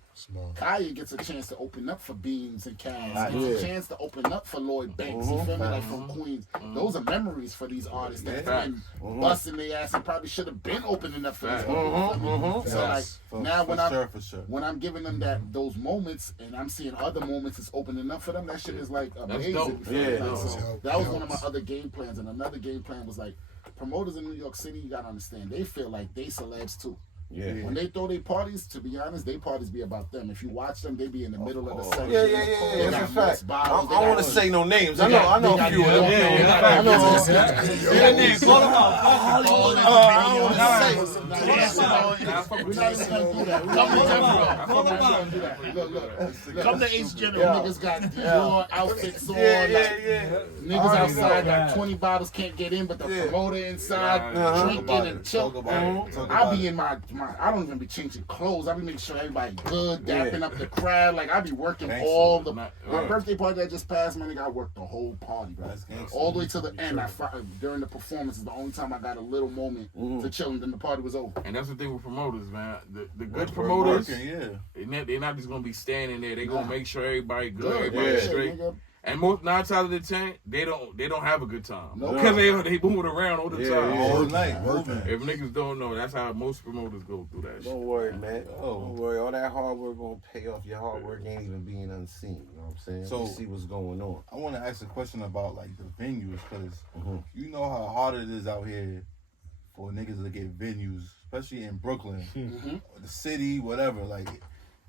Kaya gets a chance to open up for Beans and Cass, gets a chance to open up for Lloyd Banks. You feel me? Like from Queens. Those are memories for these artists that have been busting their ass and probably should have been opening up for these people. So like now when I'm giving them those moments and I'm seeing other moments it's opening up for them, that shit is like amazing. So that was one of my other game plans, and another game plan was like, promoters in New York City, you gotta understand, they feel like they celebs too. Yeah. When they throw their parties, to be honest, their parties be about them. If you watch them, they be in the middle of the section. Yeah. That's a fact. I don't want to say no names. I know a few of them. I know. Say names. Call them out. I don't want to say. We're not even gonna do that. Come to Ace General. Niggas got Dior outfits on. Niggas outside got 20 bottles, can't get in, but the promoter inside drinking and chilling. I'll be in my I don't even be changing clothes. I be making sure everybody good, dapping up the crowd. Like I be working all the. My birthday party that just passed, man, nigga, I worked the whole party, bro. All the way to the end. During the performance is the only time I got a little moment to chill, and then the party was over. And that's the thing with promoters, man. The good promoters, they're not just gonna be standing there. They gonna make sure everybody good, everybody straight. And most 9 times out of 10, they don't have a good time because they moving around all the time, all night. If niggas don't know, that's how most promoters go through that. Don't worry, man. Don't worry. All that hard work gonna pay off. Your hard work ain't even being unseen. You know what I'm saying? So see what's going on. I want to ask a question about like the venues because you know how hard it is out here for niggas to get venues, especially in Brooklyn, the city, whatever. Like,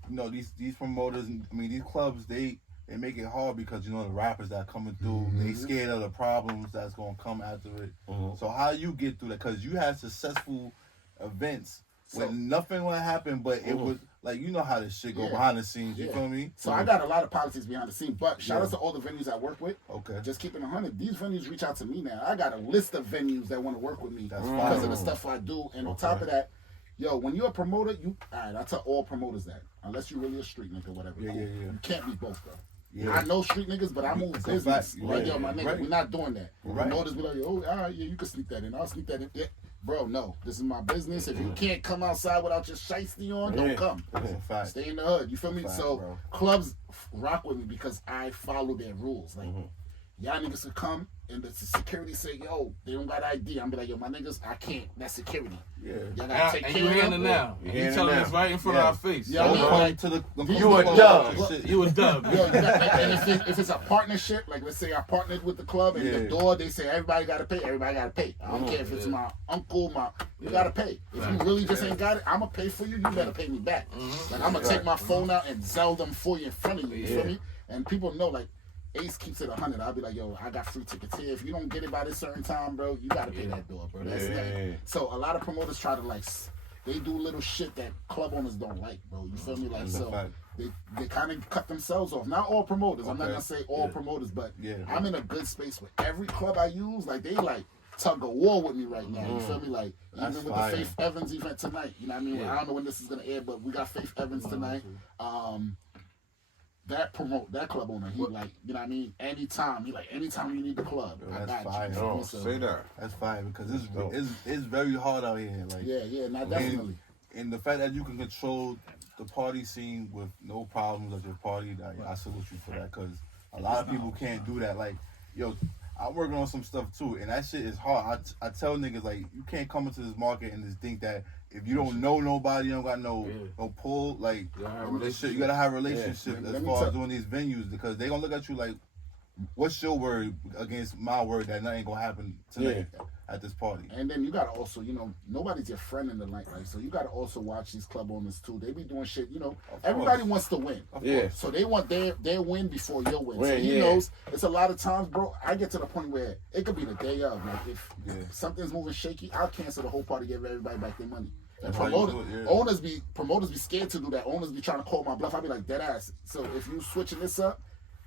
you know, these promoters. I mean, these clubs they make it hard because, you know, the rappers that are coming through, they scared of the problems that's going to come after it. So how you get through that? Because you had successful events when nothing would happen, but it was, like, you know how this shit go behind the scenes, you feel me? So I got a lot of politics behind the scenes, but shout out to all the venues I work with. Okay. Just keeping 100. These venues reach out to me now. I got a list of venues that want to work with me because of the stuff I do. And on top of that, yo, when you're a promoter, I tell all promoters that. Unless you're really a street nigga, whatever. You can't be both, bro. I know street niggas, but I move business. Like, yo, my nigga, we're not doing that. Promoters be like, oh, all right, yeah, you can sneak that in. I'll sneak that in. Yeah. Bro, no, this is my business. If you can't come outside without your shiesty on, don't come. Stay in the hood. You feel me? So clubs rock with me because I follow their rules. Like, y'all niggas could come and the security say, yo, they don't got ID. I'm be like, yo, my niggas, I can't. That's security. Y'all gotta take care of you them. now. And you telling us right in front of our face. Yeah, I mean, like, you a dub. You a dub. Yo, and if it's a partnership, like let's say I partnered with the club and the door, they say everybody gotta pay. Everybody gotta pay. I don't care if it's my uncle, you gotta pay. If you really just ain't got it, I'm gonna pay for you. You better pay me back. Like I'm gonna take my phone out and sell them for you in front of you. You feel me? And people know, like, Ace keeps it 100. I'll be like, yo, I got free tickets here. If you don't get it by this certain time, bro, you gotta pay that door, bro. That's So a lot of promoters try to, like, they do little shit that club owners don't like, bro. You feel me? Like, so they kind of cut themselves off. Not all promoters. I'm not gonna say all promoters, but I'm in a good space with every club I use. Like, they like tug of war with me right now. You feel me? Like, even with the Faith Evans event tonight. You know what I mean? I don't know when this is gonna air, but we got Faith Evans tonight. That club owner, he like, you know what I mean? Anytime you need the club, I got fire. Oh, say that. That's fire because it's very hard out here. Like, not definitely. And the fact that you can control the party scene with no problems at your party, I salute you for that because a lot of people can't do that. Like, yo, I'm working on some stuff too, and that shit is hard. I tell niggas, like, you can't come into this market and just think that if you don't know nobody, you don't got no pull, like, you gotta have a relationship as far as doing these venues because they gonna look at you like, what's your word against my word that nothing gonna happen tonight at this party? And then you gotta also, you know, nobody's your friend in the nightlife, so you gotta also watch these club owners too. They be doing shit, you know. Everybody wants to win, so they want their win before your win. So he knows it's a lot of times, bro. I get to the point where it could be the day of, like if something's moving shaky, I'll cancel the whole party, give everybody back their money. And promoters be scared to do that. Owners be trying to call my bluff. I be like, dead ass. So if you switching this up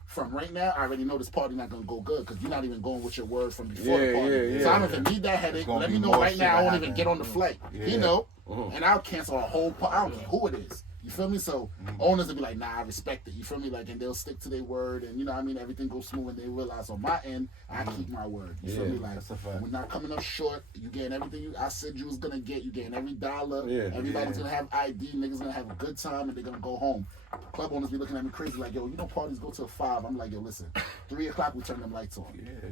from right now, I already know this party not gonna go good because you're not even going with your word from before the party. So I don't even need that headache. Let me know right now. I won't even get on the flight. You know, and I'll cancel a whole party. I don't care who it is. You feel me? So owners will be like, nah, I respect it. You feel me? Like, and they'll stick to their word, and you know what I mean? Everything goes smooth, and they realize on my end, I keep my word. You feel me? Like, we're not coming up short. You getting everything I said you was gonna get. You getting every dollar. Everybody's gonna have ID. Niggas gonna have a good time, and they're gonna go home. Club owners be looking at me crazy, like, yo, you know, parties go till 5. I'm like, yo, listen, 3 o'clock we turn them lights on.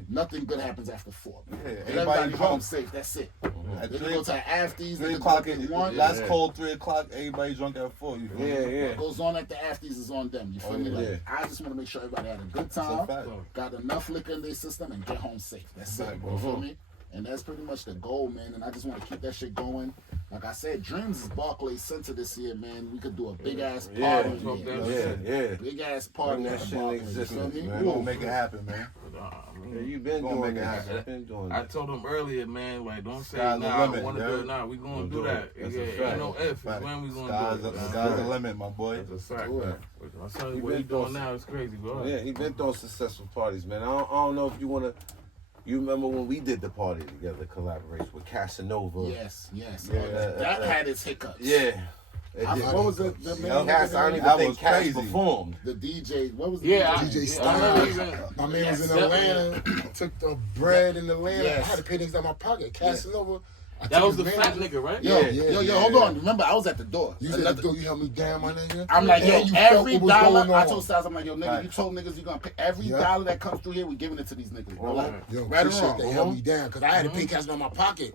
Nothing good happens after 4. And everybody home safe. That's it. They go to afties. 3 o'clock at 1. Last call 3 o'clock. Everybody drunk at 4. You feel me? What goes on at the afties is on them. You feel me? Like, I just want to make sure everybody had a good time, got enough liquor in their system, and get home safe. That's it. You feel me? And that's pretty much the goal, man. And I just want to keep that shit going. Like I said, Dreams is Barclays Center this year, man. We could do a big ass party. Big ass party. That shit exists, man. We're gonna make it happen, man. You've been doing that. I told him earlier, man, like, don't say, nah, I don't want to do it now. We gonna do that. Ain't no if. It's when we gonna do it. The sky's the limit, my boy. That's a fact, man. I'm telling you, what he doing now is crazy, bro. Yeah, he been throwing successful parties, man. I don't know if you want to You remember when we did the party together, collaboration with Casanova? Yes. Yeah, that had its hiccups. Yeah. What was the man? Cass, I don't even think Cass performed. The DJ, what was the DJ Styles. My man was in Atlanta. Took the bread in Atlanta. I had to pay things out of my pocket. Casanova. That was the fat nigga, right? Yo, hold on. Remember, I was at the door. You was at the door, you held me down, my nigga. I'm like, yo, And you every felt what was dollar, going I on. told Styles, I'm like, yo, nigga, you told niggas you gonna pay every dollar that comes through here, we giving it to these niggas, bro. Like, Yo, right or appreciate wrong. they held me down, because I had to pay cash out of my pocket.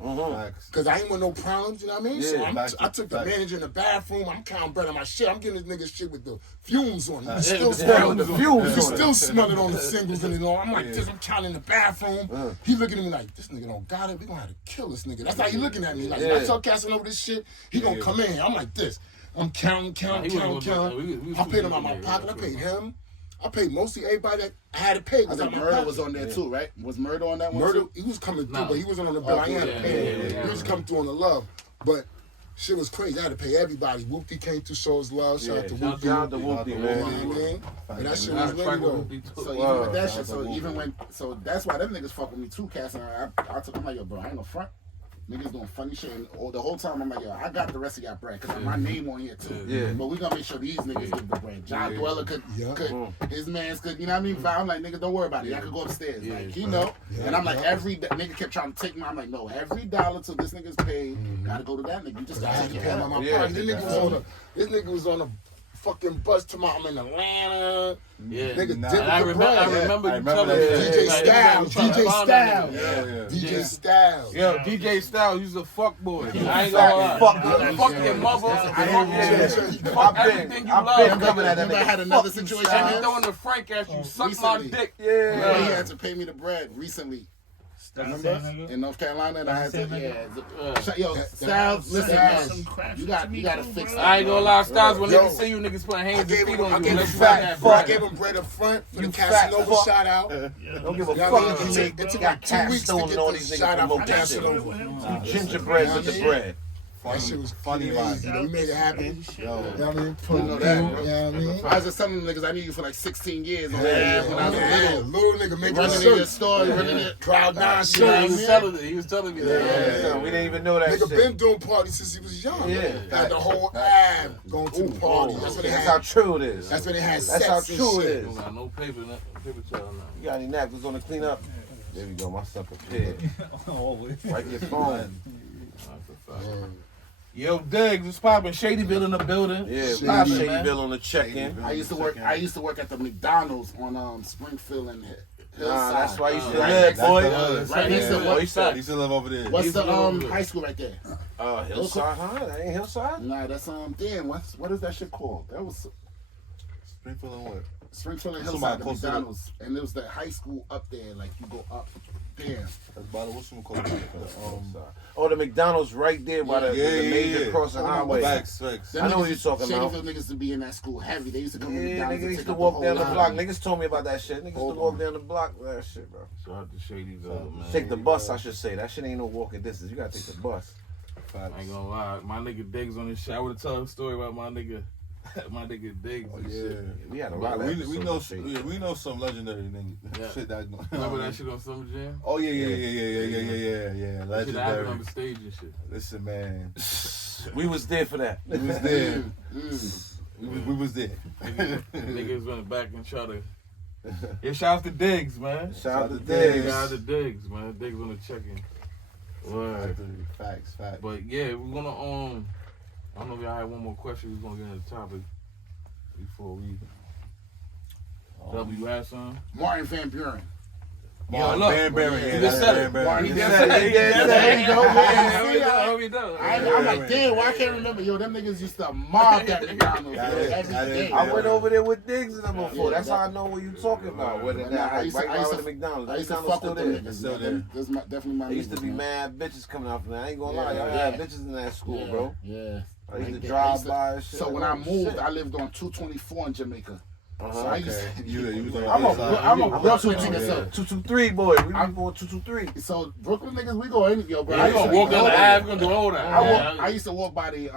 Because I ain't want no problems, you know what I mean? So I took the manager in the bathroom, I'm counting bread on my shit. I'm giving this nigga shit with the fumes on it. You still smell it. You can still smell it on the singles and it all. I'm like this, I'm counting in the bathroom. He looking at me like, this nigga don't got it. We gonna have to kill this nigga. That's how he looking at me. Like, if I tell Casanova this shit, he gonna come in here. I'm like this. I'm counting. I paid him out of my pocket. I paid him. I paid mostly everybody that I had to pay. I think Murder was on there too, right? Was Murder on that one? Murder, too? he was coming through, but he wasn't on the bill. I ain't had to pay him. He was coming through on the love. But shit was crazy. I had to pay everybody. Whoopty came through, show his love. Shout out to Whoopty. Shout out to Whoopty, You know man. what I mean? But that shit was really though. So even with that shit, so that's why them niggas fuck with me too, Cass. And I took, I'm like, yo, bro, I ain't no front. Niggas doing funny shit, and the whole time I'm like, yo, I got the rest of y'all bread, cause my name on here too. Yeah. But we gonna make sure these niggas get the bread. John Dweller could, his mans could, you know what I mean? I'm like, nigga, don't worry about it. Y'all could go upstairs, like, you know. And I'm like, nigga kept trying to take me. I'm like, no, every dollar till this nigga's paid, gotta go to that nigga. You just I gotta had to take pay it him out. out my pocket. This nigga was on a fucking bus tomorrow. I'm in Atlanta. Yeah. Nigga, Nah, dip I with the bread. remember you telling me DJ Styles. DJ Styles. Yo, DJ Styles, you's a fuck boy. I ain't gonna lie. Fuck your mother. Fuck everything you love. Remember I had another situation. I be throwing the Frank at you. Suck my dick. Yeah. He had to pay me the bread recently. Remember? In North Carolina, and I had to, yo, Styles, listen, man, you gotta fix that. I ain't gonna lie, Styles, when niggas see you, niggas putting hands and feet on you. I gave him bread up front for the Casanova shout out. Don't give a fuck. It took like 2 weeks to get the shout out from Casanova. Gingerbread with the bread. That shit was funny, man. We made it happen. You know what I mean? You know that. I was just telling them niggas I knew you for like 16 years. When I was little nigga making running in your store, running it. Crowd 9 He shows. was telling me that. We didn't even know that Nigga shit. been doing parties since he was young. Had the whole ab going to the party. That's how true it is. That's when they had That's sex how and true it shit. is. No paper trail now. You got any napkins on the cleanup? There we go. My stuff prepared. Always. Wipe your phone. Yo, Diggs, what's poppin'? Shadyville in the building. Yeah, we Poppin', got man. Shadyville on the check-in. I used to work at the McDonald's on Springfield and Hillside. Nah, that's why you should Right live, next boy. to- right next to what? He used to live over there. What's the high school right there? Hillside, huh? That ain't Hillside? Nah, that's damn. What is that shit called? That was Springfield and what? Springfield and Somebody Hillside, the close to McDonald's, and it was the high school up there. Like you go up there. That's by the what's some called? Oh, the McDonald's right there by the major crossing highway. Facts. I know what you're talking about. Shadyville niggas to be in that school heavy. They used to come to Yeah, McDonald's niggas and used take to up walk the down the whole block. line. Niggas told me about that shit. Niggas used to walk down the block. That shit, bro. Shout out to Shadyville, man. Take the bus, I should say. That shit ain't no walking distance. You gotta take the bus. I ain't gonna lie. My nigga Diggs on this shit. I would've told a story about my nigga Diggs. Oh, yeah. We had a lot of we know some legendary niggas. Shit that Remember that shit on Summer Jam? Oh yeah. Shit Legendary. happened on the stage and shit. Listen, man. We was there for that. We was there. We was there. Niggas went back and try to. Yeah, shout out to Diggs, man. Shout out to Diggs. Shout out to Diggs, man. Diggs on the check-in. Word. Facts. But yeah, we're gonna I don't know if y'all had one more question. We're gonna get into the topic before we. W, you had some? Martin Van Buren. Yo, look. Van Buren. You just said it. Martin You Van just said it. There you go. I'm I'm like, damn, why I can't remember? Yo, them niggas used to mob that McDonald's every day. I went over there with Diggs and them before. That's how I know what you talking about. Whether Nah, that I used right to- by with the McDonald's. I used to McDonald's fuck still with them there. niggas. Still there. That's definitely my There used to niggas, be man. mad bitches coming out from there. I ain't gonna lie, Yeah, y'all yeah. had bitches in that school, bro. Yeah. I used to Right there. drive by and shit. So when like, I oh, moved, shit. I lived on 224 in Jamaica. So I used to, I'm a Brooklyn nigga, so 223 boy. We be going 223. So Brooklyn niggas, we go any bro. Yeah, I gonna walk down the Ave, we gonna do all that. I used to walk by the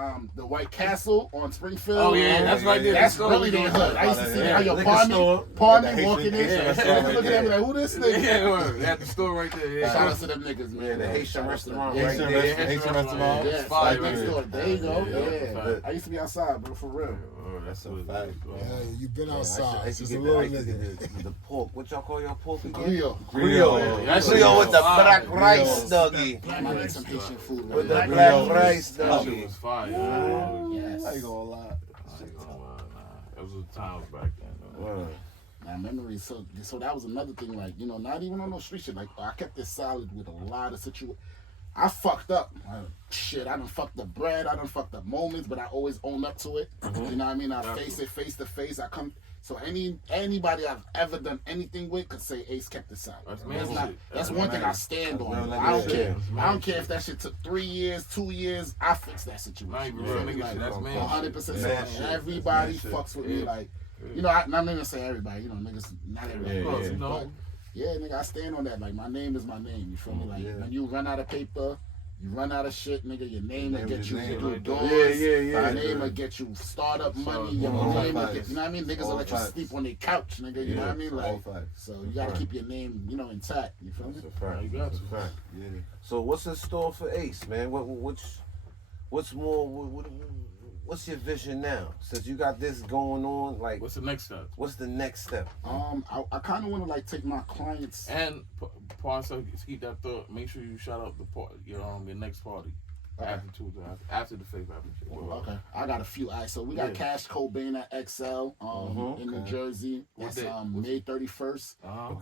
White Castle on Springfield. Oh yeah, that's right there. That's really their hood. I used to see how your pardon walking in, looking at me like, who this nigga? Yeah, they had the store right there. Yeah. Shout out to them niggas, man. Yeah, the Haitian restaurant right Haitian there. restaurant. Yeah, Fire right next door. There you go. Yeah. I used to be outside, bro, for real. That's a fact. Yeah, you been outside. I used to Just a get little the pork. What y'all call your pork again? Creole. Creole with the black rice, doggy. I need some Haitian food. With the Right black rice, That shit doggy. was fire. Yes. I ain't gonna lie. That was the times back then. Now memories. So that was another thing. Like, you know, not even on no street shit. Like, I kept this solid with a lot of situations. I fucked up. I done fucked up bread. I done fucked up moments, but I always own up to it. You know what I mean? I face it face to face. I come. So anybody I've ever done anything with could say Ace kept it solid. That's one thing I stand on. I don't care. I don't care if that shit took 3 years, 2 years. I fixed that situation. That's 100%. Everybody fucks with me. Like, you know, I'm not gonna say everybody. You know, niggas, not everybody. But, yeah, nigga, I stand on that. Like, my name is my name. You feel me? Like, when you run out of paper, you run out of shit, nigga, your name will get you through doors. Your name will get you startup money. Your name will get, you know what I mean? Niggas will let you sleep on their couch, nigga. You know what I mean? Like, so you gotta keep your name, you know, intact. You feel me? That's a fact. Yeah. So what's in store for Ace, man? What's more? What's your vision now? Since you got this going on, like, what's the next step? What's the next step? I kind of want to like take my clients and so keep that thought. Make sure you shout out your next party after the fake application. Okay, I got a few. So we got Cash Cobain at XL in New Jersey. That's May 31st,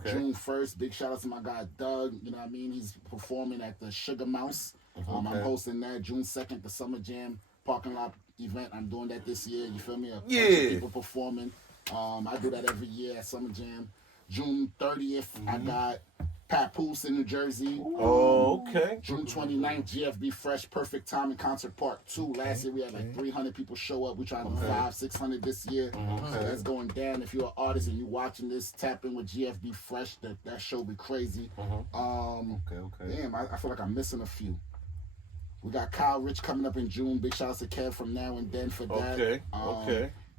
June 1st. Big shout out to my guy Doug. You know what I mean? He's performing at the Sugar Mouse. I'm hosting that June 2nd, the Summer Jam parking lot event. I'm doing that this year. You feel me? A bunch of people performing. I do that every year at Summer Jam. June 30th, I got Papoose in New Jersey. Oh, okay. June 29th, GFB Fresh Perfect Time in Concert Part 2. Last year we had like 300 people show up. We trying to do 500-600 this year. So that's going down. If you're an artist and you watching this, tap in with GFB Fresh. That show be crazy. Damn, I feel like I'm missing a few. We got Kyle Rich coming up in June. Big shout out to Kev from Now and Then for that.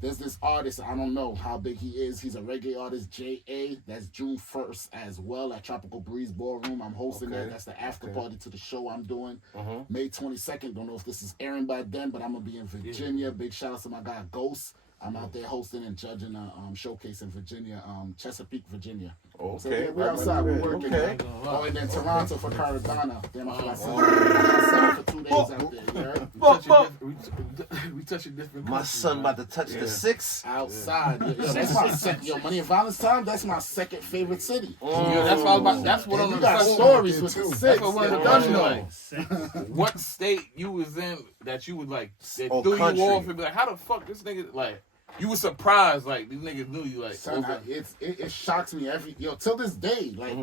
There's this artist, I don't know how big he is. He's a reggae artist, J.A. That's June 1st as well at Tropical Breeze Ballroom. I'm hosting that. That's the after party to the show I'm doing. May 22nd. Don't know if this is airing by then, but I'm going to be in Virginia. Big shout out to my guy Ghost. I'm out there hosting and judging a showcase in Virginia, Chesapeake, Virginia. So yeah, we're outside, we're working. Oh, and then Toronto for Caradonna. Damn, I feel like outside for 2 days out there. We touching different. My son about to touch the 6 outside. That's my second. Money and Violence time. That's my second favorite city. That's what about. That's what you got stories with the 6. That's what one of the questions. What state you was in that you would like that threw you off and be like, how the fuck this nigga like? You were surprised, like these niggas knew you, like. Son, it shocks me till this day, like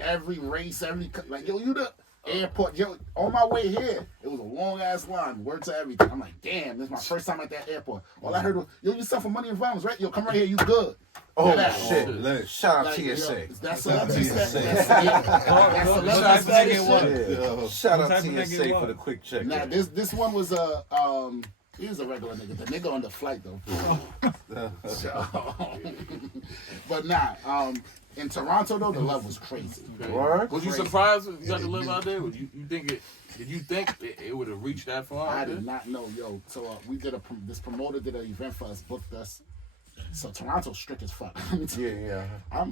every race, like you the airport, on my way here, it was a long ass line, word to everything. I'm like, damn, this is my first time at that airport. All I heard was, you sell for Money and Violence, right? Come right here, you good. Shit! Shout out TSA. That's celebrity status. That's celebrity status. Shout out TSA for the quick check. Now this one was he was a regular nigga. The nigga on the flight though. But in Toronto though, the love was crazy. Was you surprised when you got to live out there? Did you think it would have reached that far? I did not know, yo. So we did this promoter did an event for us, booked us. So Toronto's strict as fuck. I'm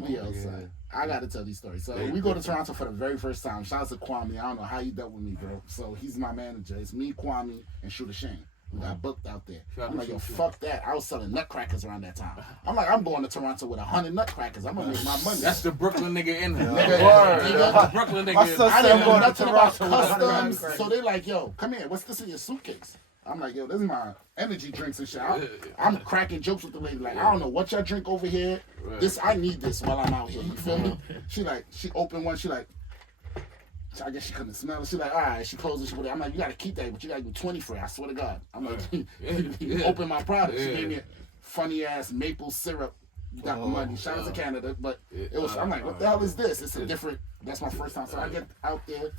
here outside. I gotta tell these stories. So we go to Toronto for the very first time. Shout out to Kwame. I don't know how you dealt with me, bro. So he's my manager. It's me, Kwame, and Shooter Shane. We got booked out there. I'm like, yo, fuck that. I was selling nutcrackers around that time. I'm like, I'm going to Toronto with 100 nutcrackers. I'm gonna make my money. That's the Brooklyn nigga in there. The Brooklyn nigga. I didn't know nothing about customs. So they like, yo, come here. What's this in your suitcase? I'm like, yo, this is my energy drinks and shit. I'm cracking jokes with the lady. Like, I don't know what y'all drink over here. I need this while I'm out here. You feel me? She opened one. She like, I guess she couldn't smell it. She like, all right. She closed it. I'm like, you gotta keep that, but you gotta do 20 for it. I swear to God. I'm like, you open my product. She gave me funny ass maple syrup. Got money. Shout out to Canada, but it was. I'm like, what the hell is this? It's a different. That's my first time. So I get out there.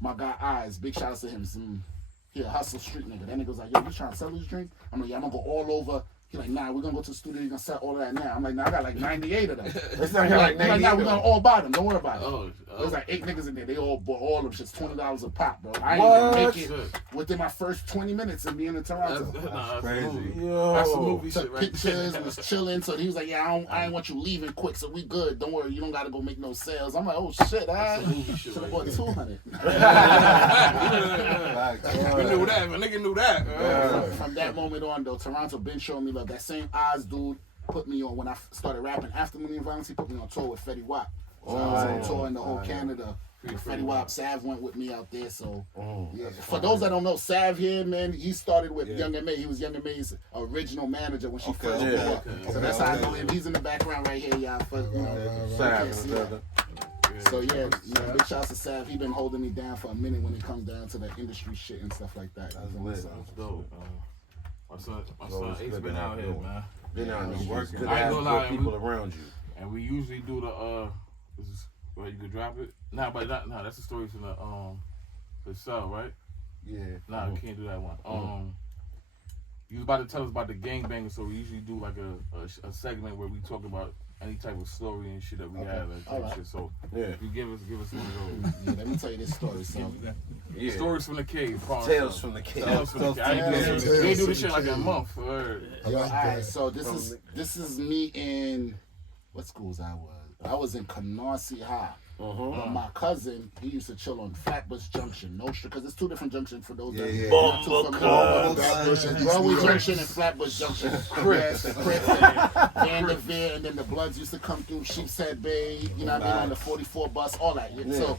My guy Eyes, big shout out to him. He a hustle street nigga. That nigga was like, yo, you trying to sell this drink? I'm like, yeah, I'm gonna go all over. He like, nah, we're gonna go to the studio. You're gonna sell all of that now. I'm like, nah, I got like 98 of them. It's not like nah, we're gonna all buy them. Don't worry about it. There's like 8 niggas in there. They all bought all of them shits, $20 a pop, bro. I ain't even make it within my first 20 minutes of being in Toronto. That's crazy. That's a movie shit, Took right? pictures, was chilling. So he was like, yeah, I ain't want you leaving quick, so we good. Don't worry, you don't gotta go make no sales. I'm like, oh shit, I should have bought 200. We knew that, my nigga knew that. From that moment on, though, Toronto been showing me love. That same Oz dude put me on when I started rapping after Money and Violence. He put me on tour with Fetty Wap. So I was on tour in the whole Canada. Fetty Wap, Sav went with me out there. So yeah. For those that don't know, Sav here, man, he started with Young M.A. He was Young M.A.'s original manager when she first came up. So that's how I know him. He's in the background right here, y'all. For, you know, Sav. So yeah, big shout out to Sav. He been holding me down for a minute when it comes down to the industry shit and stuff like that. That's lit. That's dope. My son Ace been out here, man. Been out here working. Good I ain't to gonna have lie, good people around you. And we usually do the this is where you could drop it. Nah, but nah, that's the story from the cell, right? Yeah. Nah, we can't do that one. You was about to tell us about the gangbanging, so we usually do like a segment where we talk about any type of story and shit that we have, like shit. So you give us one of those. Yeah, let me tell you this story. So Stories from the cave. Tales from the cave. Tales from the cave. They do this shit like a month. Alright, so this is me in what schools I was. I was in Canarsie High. My cousin, he used to chill on Flatbush Junction, because it's 2 different junctions for those that are too familiar. Broadway Junction and Flatbush Junction. Crips, Vanderveer, and then the Bloods used to come through Sheepshead Bay, you know what I mean, on the 44 bus, all that. So,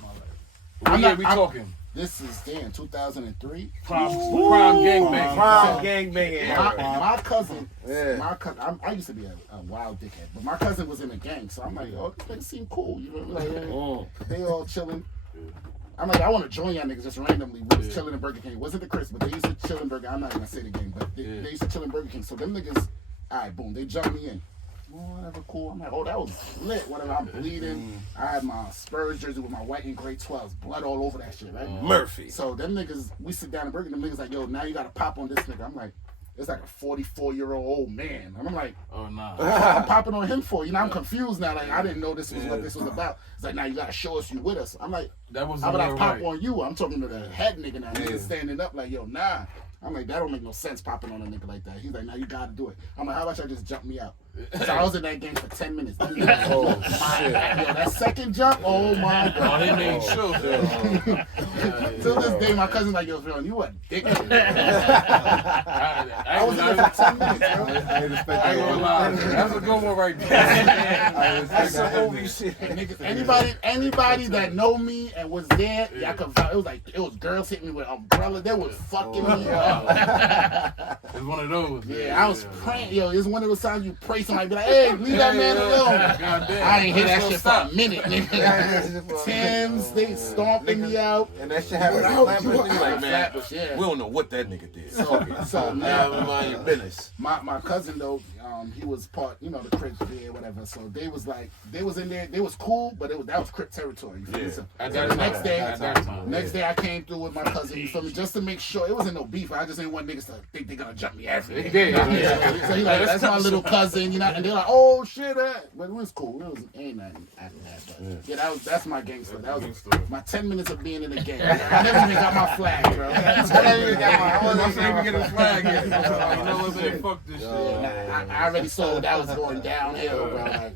I'm talking. This is 2003. Prime gangbang. Prime gangbang. My cousin, I used to be a wild dickhead, but my cousin was in a gang, so I'm like, oh, they seem cool, you know, like they all chilling. I'm like, I want to join y'all niggas just randomly. We was chilling in Burger King. It wasn't the Chris, but they used to chill in Burger. I'm not gonna say the game, but they used to chill in Burger King. So them niggas, all right, boom, they jumped me in. Whatever, cool. I'm like, oh, that was lit. Whatever, I'm bleeding. I had my Spurs jersey with my white and gray 12s. Blood all over that shit, right? Murphy. So them niggas, we sit down and Burger. Them niggas like, yo, now you gotta pop on this nigga. I'm like, it's like a 44-year-old old man. And I'm like, oh, nah. I'm popping on him for? You know, I'm confused now. Like, I didn't know this was what this was about. It's like, now you gotta show us you with us. I'm like, how about I pop on you? I'm talking to the head nigga now. Nigga standing up like, yo, nah. I'm like, that don't make no sense popping on a nigga like that. He's like, now you gotta do it. I'm like, how about y'all just jump me out? So I was in that game for 10 minutes. Yo, that second jump, oh my God. Oh, they made sure. Till this day, my cousin's like, yo, Phil, you a dickhead. I was in there for 10 minutes, bro. I ain't expect I ain't gonna lie. That's a good one right there. That's some movie shit. Anybody that know me and was there, y'all could vouch. It was like, it was girls hitting me with umbrella. They was fucking me up. It's one of those. Yeah, I was praying. Yo, it's one of those times you pray somebody be like, hey, leave that man alone. I ain't hear that shit for a minute, nigga. Tim's, they stomping me out. And that shit happened to Flatbush. Like, man, we don't know what that nigga did. So now, mind your business. My cousin though, he was part, you know, the Crips there, whatever. So they was like, they was in there, they was cool, but that was Crip territory. You feel me? So the next day I came through with my cousin, you feel me, just to make sure it wasn't no beef. I just didn't want niggas to think they're gonna jump me after. So he like, that's my little cousin, you know, and they're like, oh shit, but it was cool. Ain't nothing after that. But that's my gangster. That was my 10 minutes of being in the game. I never even got my flag, bro. I wasn't even getting a flag yet. You know what I'm saying? Fuck this shit. I already saw that was going downhill, bro. Like,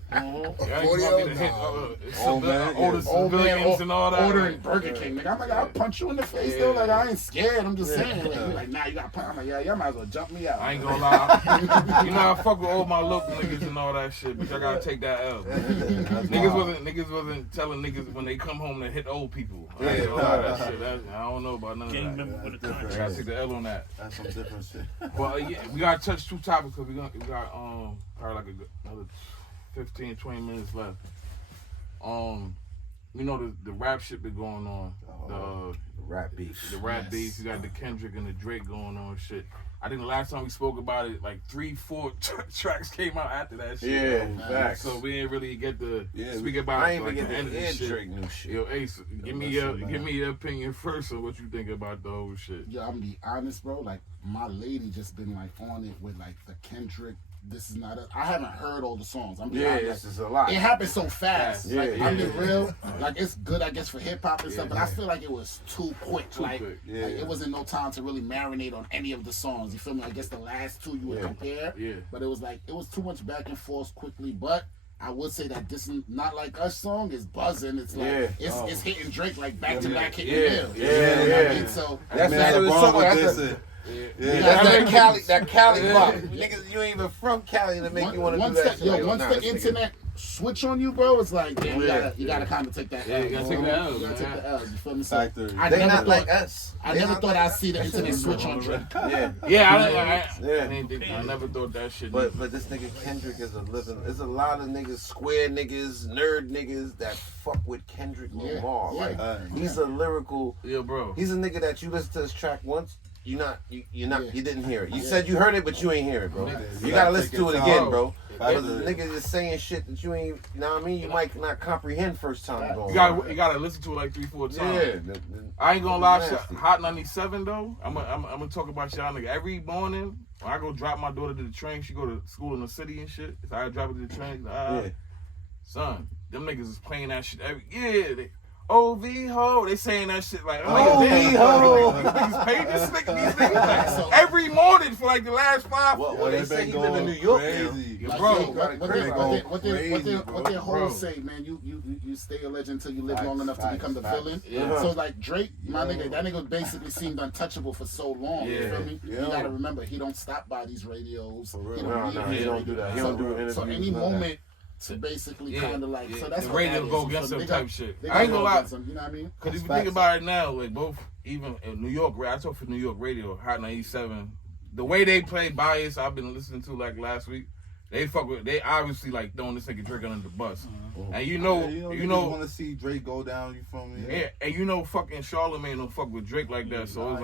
ordering Burger King. Nigga, I'm like, I'll punch you in the face. Though, like, I ain't scared. I'm just saying. Like, nah, you got to punch. I'm like, yeah, y'all might as well jump me out. I ain't gonna lie. You know, I fuck with all my local niggas and all that shit, but I gotta take that L. Niggas wasn't telling niggas when they come home to hit old people. I ain't gonna lie, that shit. I don't know about none of that. I gotta take the L on that. That's some different shit. But yeah, we gotta touch 2 topics because we got probably like another 15, 20 minutes left. You know the rap shit been going on. The rap beef. The rap beef. You got the Kendrick and the Drake going on shit. I think the last time we spoke about it, like 3-4 tracks came out after that shit. Yeah, facts. So we didn't really get to speak about I ain't like, even the end of get this the shit. Drake new shit. Yo, Ace, give me your opinion first on what you think about the whole shit. Yo, I'm gonna be honest, bro. Like my lady just been like on it with like the Kendrick. This is not. I haven't heard all the songs. I'm this is a lot. It happened so fast. Yeah, like, I'm being real. Like it's good, I guess, for hip hop and stuff. But I feel like it was too quick. Like it wasn't no time to really marinate on any of the songs. You feel me? I guess the last two you would compare. Yeah. But it was like it was too much back and forth quickly. But I would say that this Not Like Us song is buzzing. It's like it's hitting Drake like back to back hitting him. Yeah. So that's that Cali bop. Niggas, you ain't even from Cali to make you want to do that. Once the internet switch on you, bro, it's like, damn, you gotta kind of take that L. You gotta take the L. You gotta take the L. You feel me? Factory. They not like us. I never thought I'd see the internet switch on Drake. I never thought that shit. But this nigga Kendrick is a living. There's a lot of niggas, square niggas, nerd niggas that fuck with Kendrick Lamar. He's a lyrical. Yeah, bro. He's a nigga that you listen to this track once. You didn't hear it. You said you heard it, but you ain't hear it, bro. You gotta listen to it again, bro. Because the niggas is saying shit that you ain't, you know what I mean? You might not comprehend first time going. You gotta listen to it like 3-4 times. Yeah. I ain't gonna lie, Hot 97 though. I'm gonna talk about y'all nigga every morning. When I go drop my daughter to the train, she go to school in the city and shit. If I drop her to the train, son, them niggas is playing that shit every OV ho, they saying that shit like OV ho. Niggas paid this nigga these niggas like, every morning for like the last 5. Well, they say he live in New York now. What their hoes say, man, you stay a legend until you live long enough to become the villain. So like Drake, my nigga, that nigga basically seemed untouchable for so long. You feel me? You gotta remember, he don't stop by these radios. He don't do that. He don't do interviews. So any moment to basically kind of like, so that's the what radio that go is. against So them type shit. I ain't gonna lie, you know what I mean? Because if you think about it now, like both, even in New York, I talk for New York radio, Hot 97, the way they play Bias, I've been listening to like last week. They obviously like throwing this nigga Drake under the bus. And you know, want to see Drake go down, you feel me? Yeah, and you know fucking Charlamagne don't fuck with Drake like that, so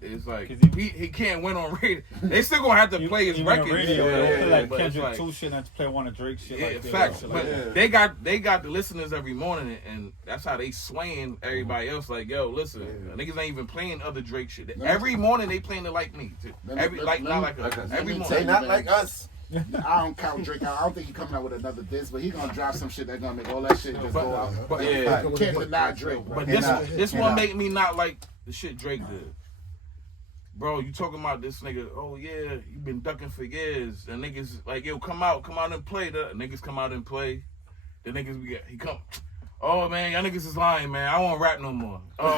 it's like he can't win on radio. They still gonna have to play his records. Radio, like Kendrick 2 shit, not to play one of Drake's shit. Yeah, facts. But they got the listeners every morning, and that's how they swaying everybody else. Like, yo, listen, niggas ain't even playing other Drake shit. Every morning they playing it like me. Not like us. Every morning. They not like us. I don't count Drake out. I don't think he coming out with another diss, but he gonna drop some shit that's gonna make all that shit just go out. But you can't deny Drake. But this one make me not like the shit Drake did. Bro, you talking about this nigga, oh yeah, you been ducking for years. And niggas like, yo, come out and play. The niggas come out and play. The niggas he come. Oh man, y'all niggas is lying, man. I won't rap no more. When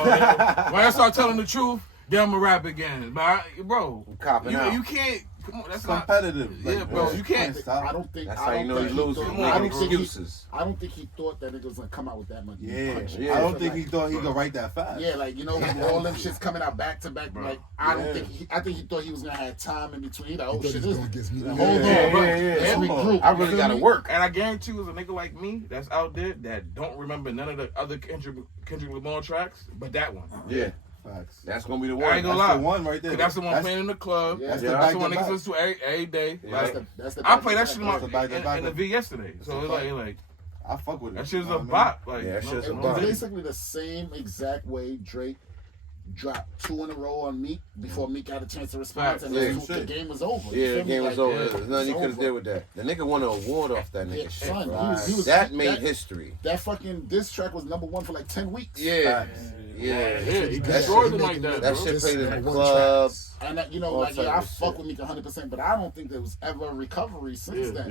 I start telling the truth, then I'ma rap again. But bro, you can't. Come on, that's competitive. Not, bro, you can't. I don't think. That's how you know he's losing. I don't think he thought that nigga was gonna come out with that much. I don't think he thought he could write that fast. Yeah, like all them shits coming out back to back. Like I think he thought he was gonna have time in between. Like, oh shit, this is hold on, I really gotta work. And I guarantee you, a nigga like me that's out there that don't remember none of the other Kendrick Lamar tracks, but that one. Yeah. Facts. That's gonna be the one. I ain't gonna lie. That's the one right there. That's the one playing in the club. That's the one niggas listen to every day. Like, I play that shit in the V yesterday. So it's like I fuck with it. That shit was a bop. Like, that shit's a bop. It's basically the same exact way Drake dropped 2 in a row on Meek before Meek got a chance to respond, and the game was over. Yeah, the game was over. There's nothing you could have did with that. The nigga won an award off that nigga shit. Son, that made history. That fucking diss track was #1 for like 10 weeks. Yeah. He destroyed them like that. That shit played in the club. And that, I fuck with Meek 100%, but I don't think there was ever a recovery since then.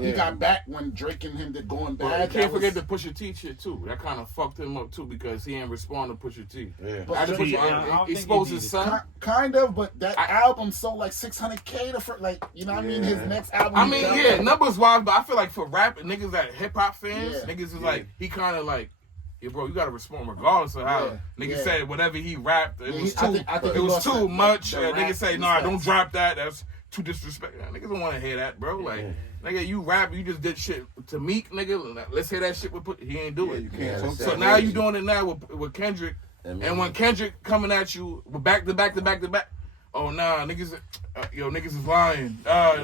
He got back when Drake and him did Going Bad. Can't forget the Pusha T shit too. That kind of fucked him up too because he ain't respond to Pusha T. Yeah. He exposed his son. Kind of, but that album sold like $600K you know what I mean? His next album. I mean, numbers wise, but I feel like for rap niggas that hip hop fans, niggas is like he kind of like. Yeah, bro, you gotta respond regardless of how niggas said whatever he rapped. It was too much. Niggas say, nah, don't drop that. That's too disrespectful. Niggas don't want to hear that, bro. Like, nigga, you rap, you just did shit to Meek, nigga. Let's hear that shit with he ain't do it. So now you doing it now with Kendrick, and when Kendrick coming at you with back to back, oh nah, niggas, niggas is lying. I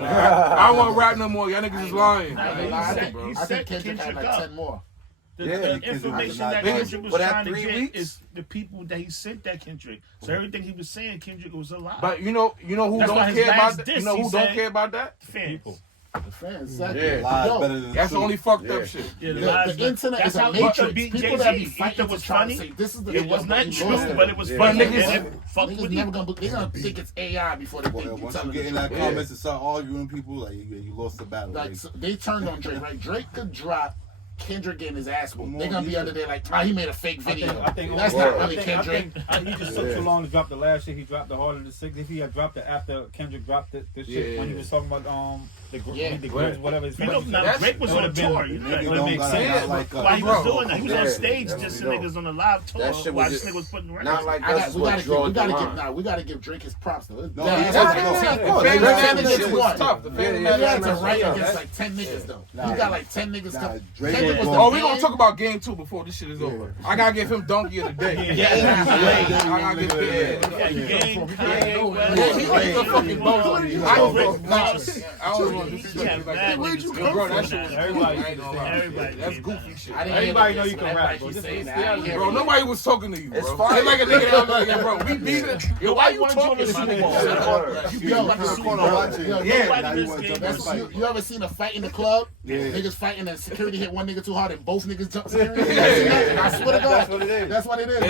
don't want to rap no more. Y'all niggas is lying. I think Kendrick had like 10 more. The information that Kendrick was trying to get is the people that he sent that Kendrick. So everything he was saying, Kendrick was a lie. But you know who don't care about that? You know who don't care about that? People. The fans, exactly. That's the only fucked up shit. The internet is a matrix. People that be fighting was trying to say this is the. It was not true, but it was funny. Niggas never gonna. They gonna think it's AI before they think. Once you get in that comments and start arguing, people like you lost the battle. Like they turned on Drake. Right, Drake could drop Kendrick getting his ass whooped. They're gonna be under there like, he made a fake video. I think that's not really Kendrick. He just took too long to drop the last shit. He dropped the Harder the Six. If he had dropped it after Kendrick dropped the shit when he was talking about the grips, whatever. His Drake was on tour. You know, it makes sense. Why he was doing that? He was on stage just niggas on a live tour while this nigga was putting records. Not like us. We gotta give Drake his props though. The Family shit was tough. The Family Man had to write against like 10 niggas though. He got like 10 niggas. Oh, we gonna talk about Game 2 before this shit is over. I gotta give him Donkey of the Day. I gotta give him He's a fucking bozo. I don't want to do shit like that. Where'd you come from? Everybody. That's goofy shit. Everybody know you can rap, bro. Nobody was talking to you, bro. It's fine. Like a nigga out there, bro. We beat it. Yo, why you talking to me? You ever seen a fight in the club? Niggas fighting and security hit one nigga too hard and both niggas jump security. I swear to God, that's what it is.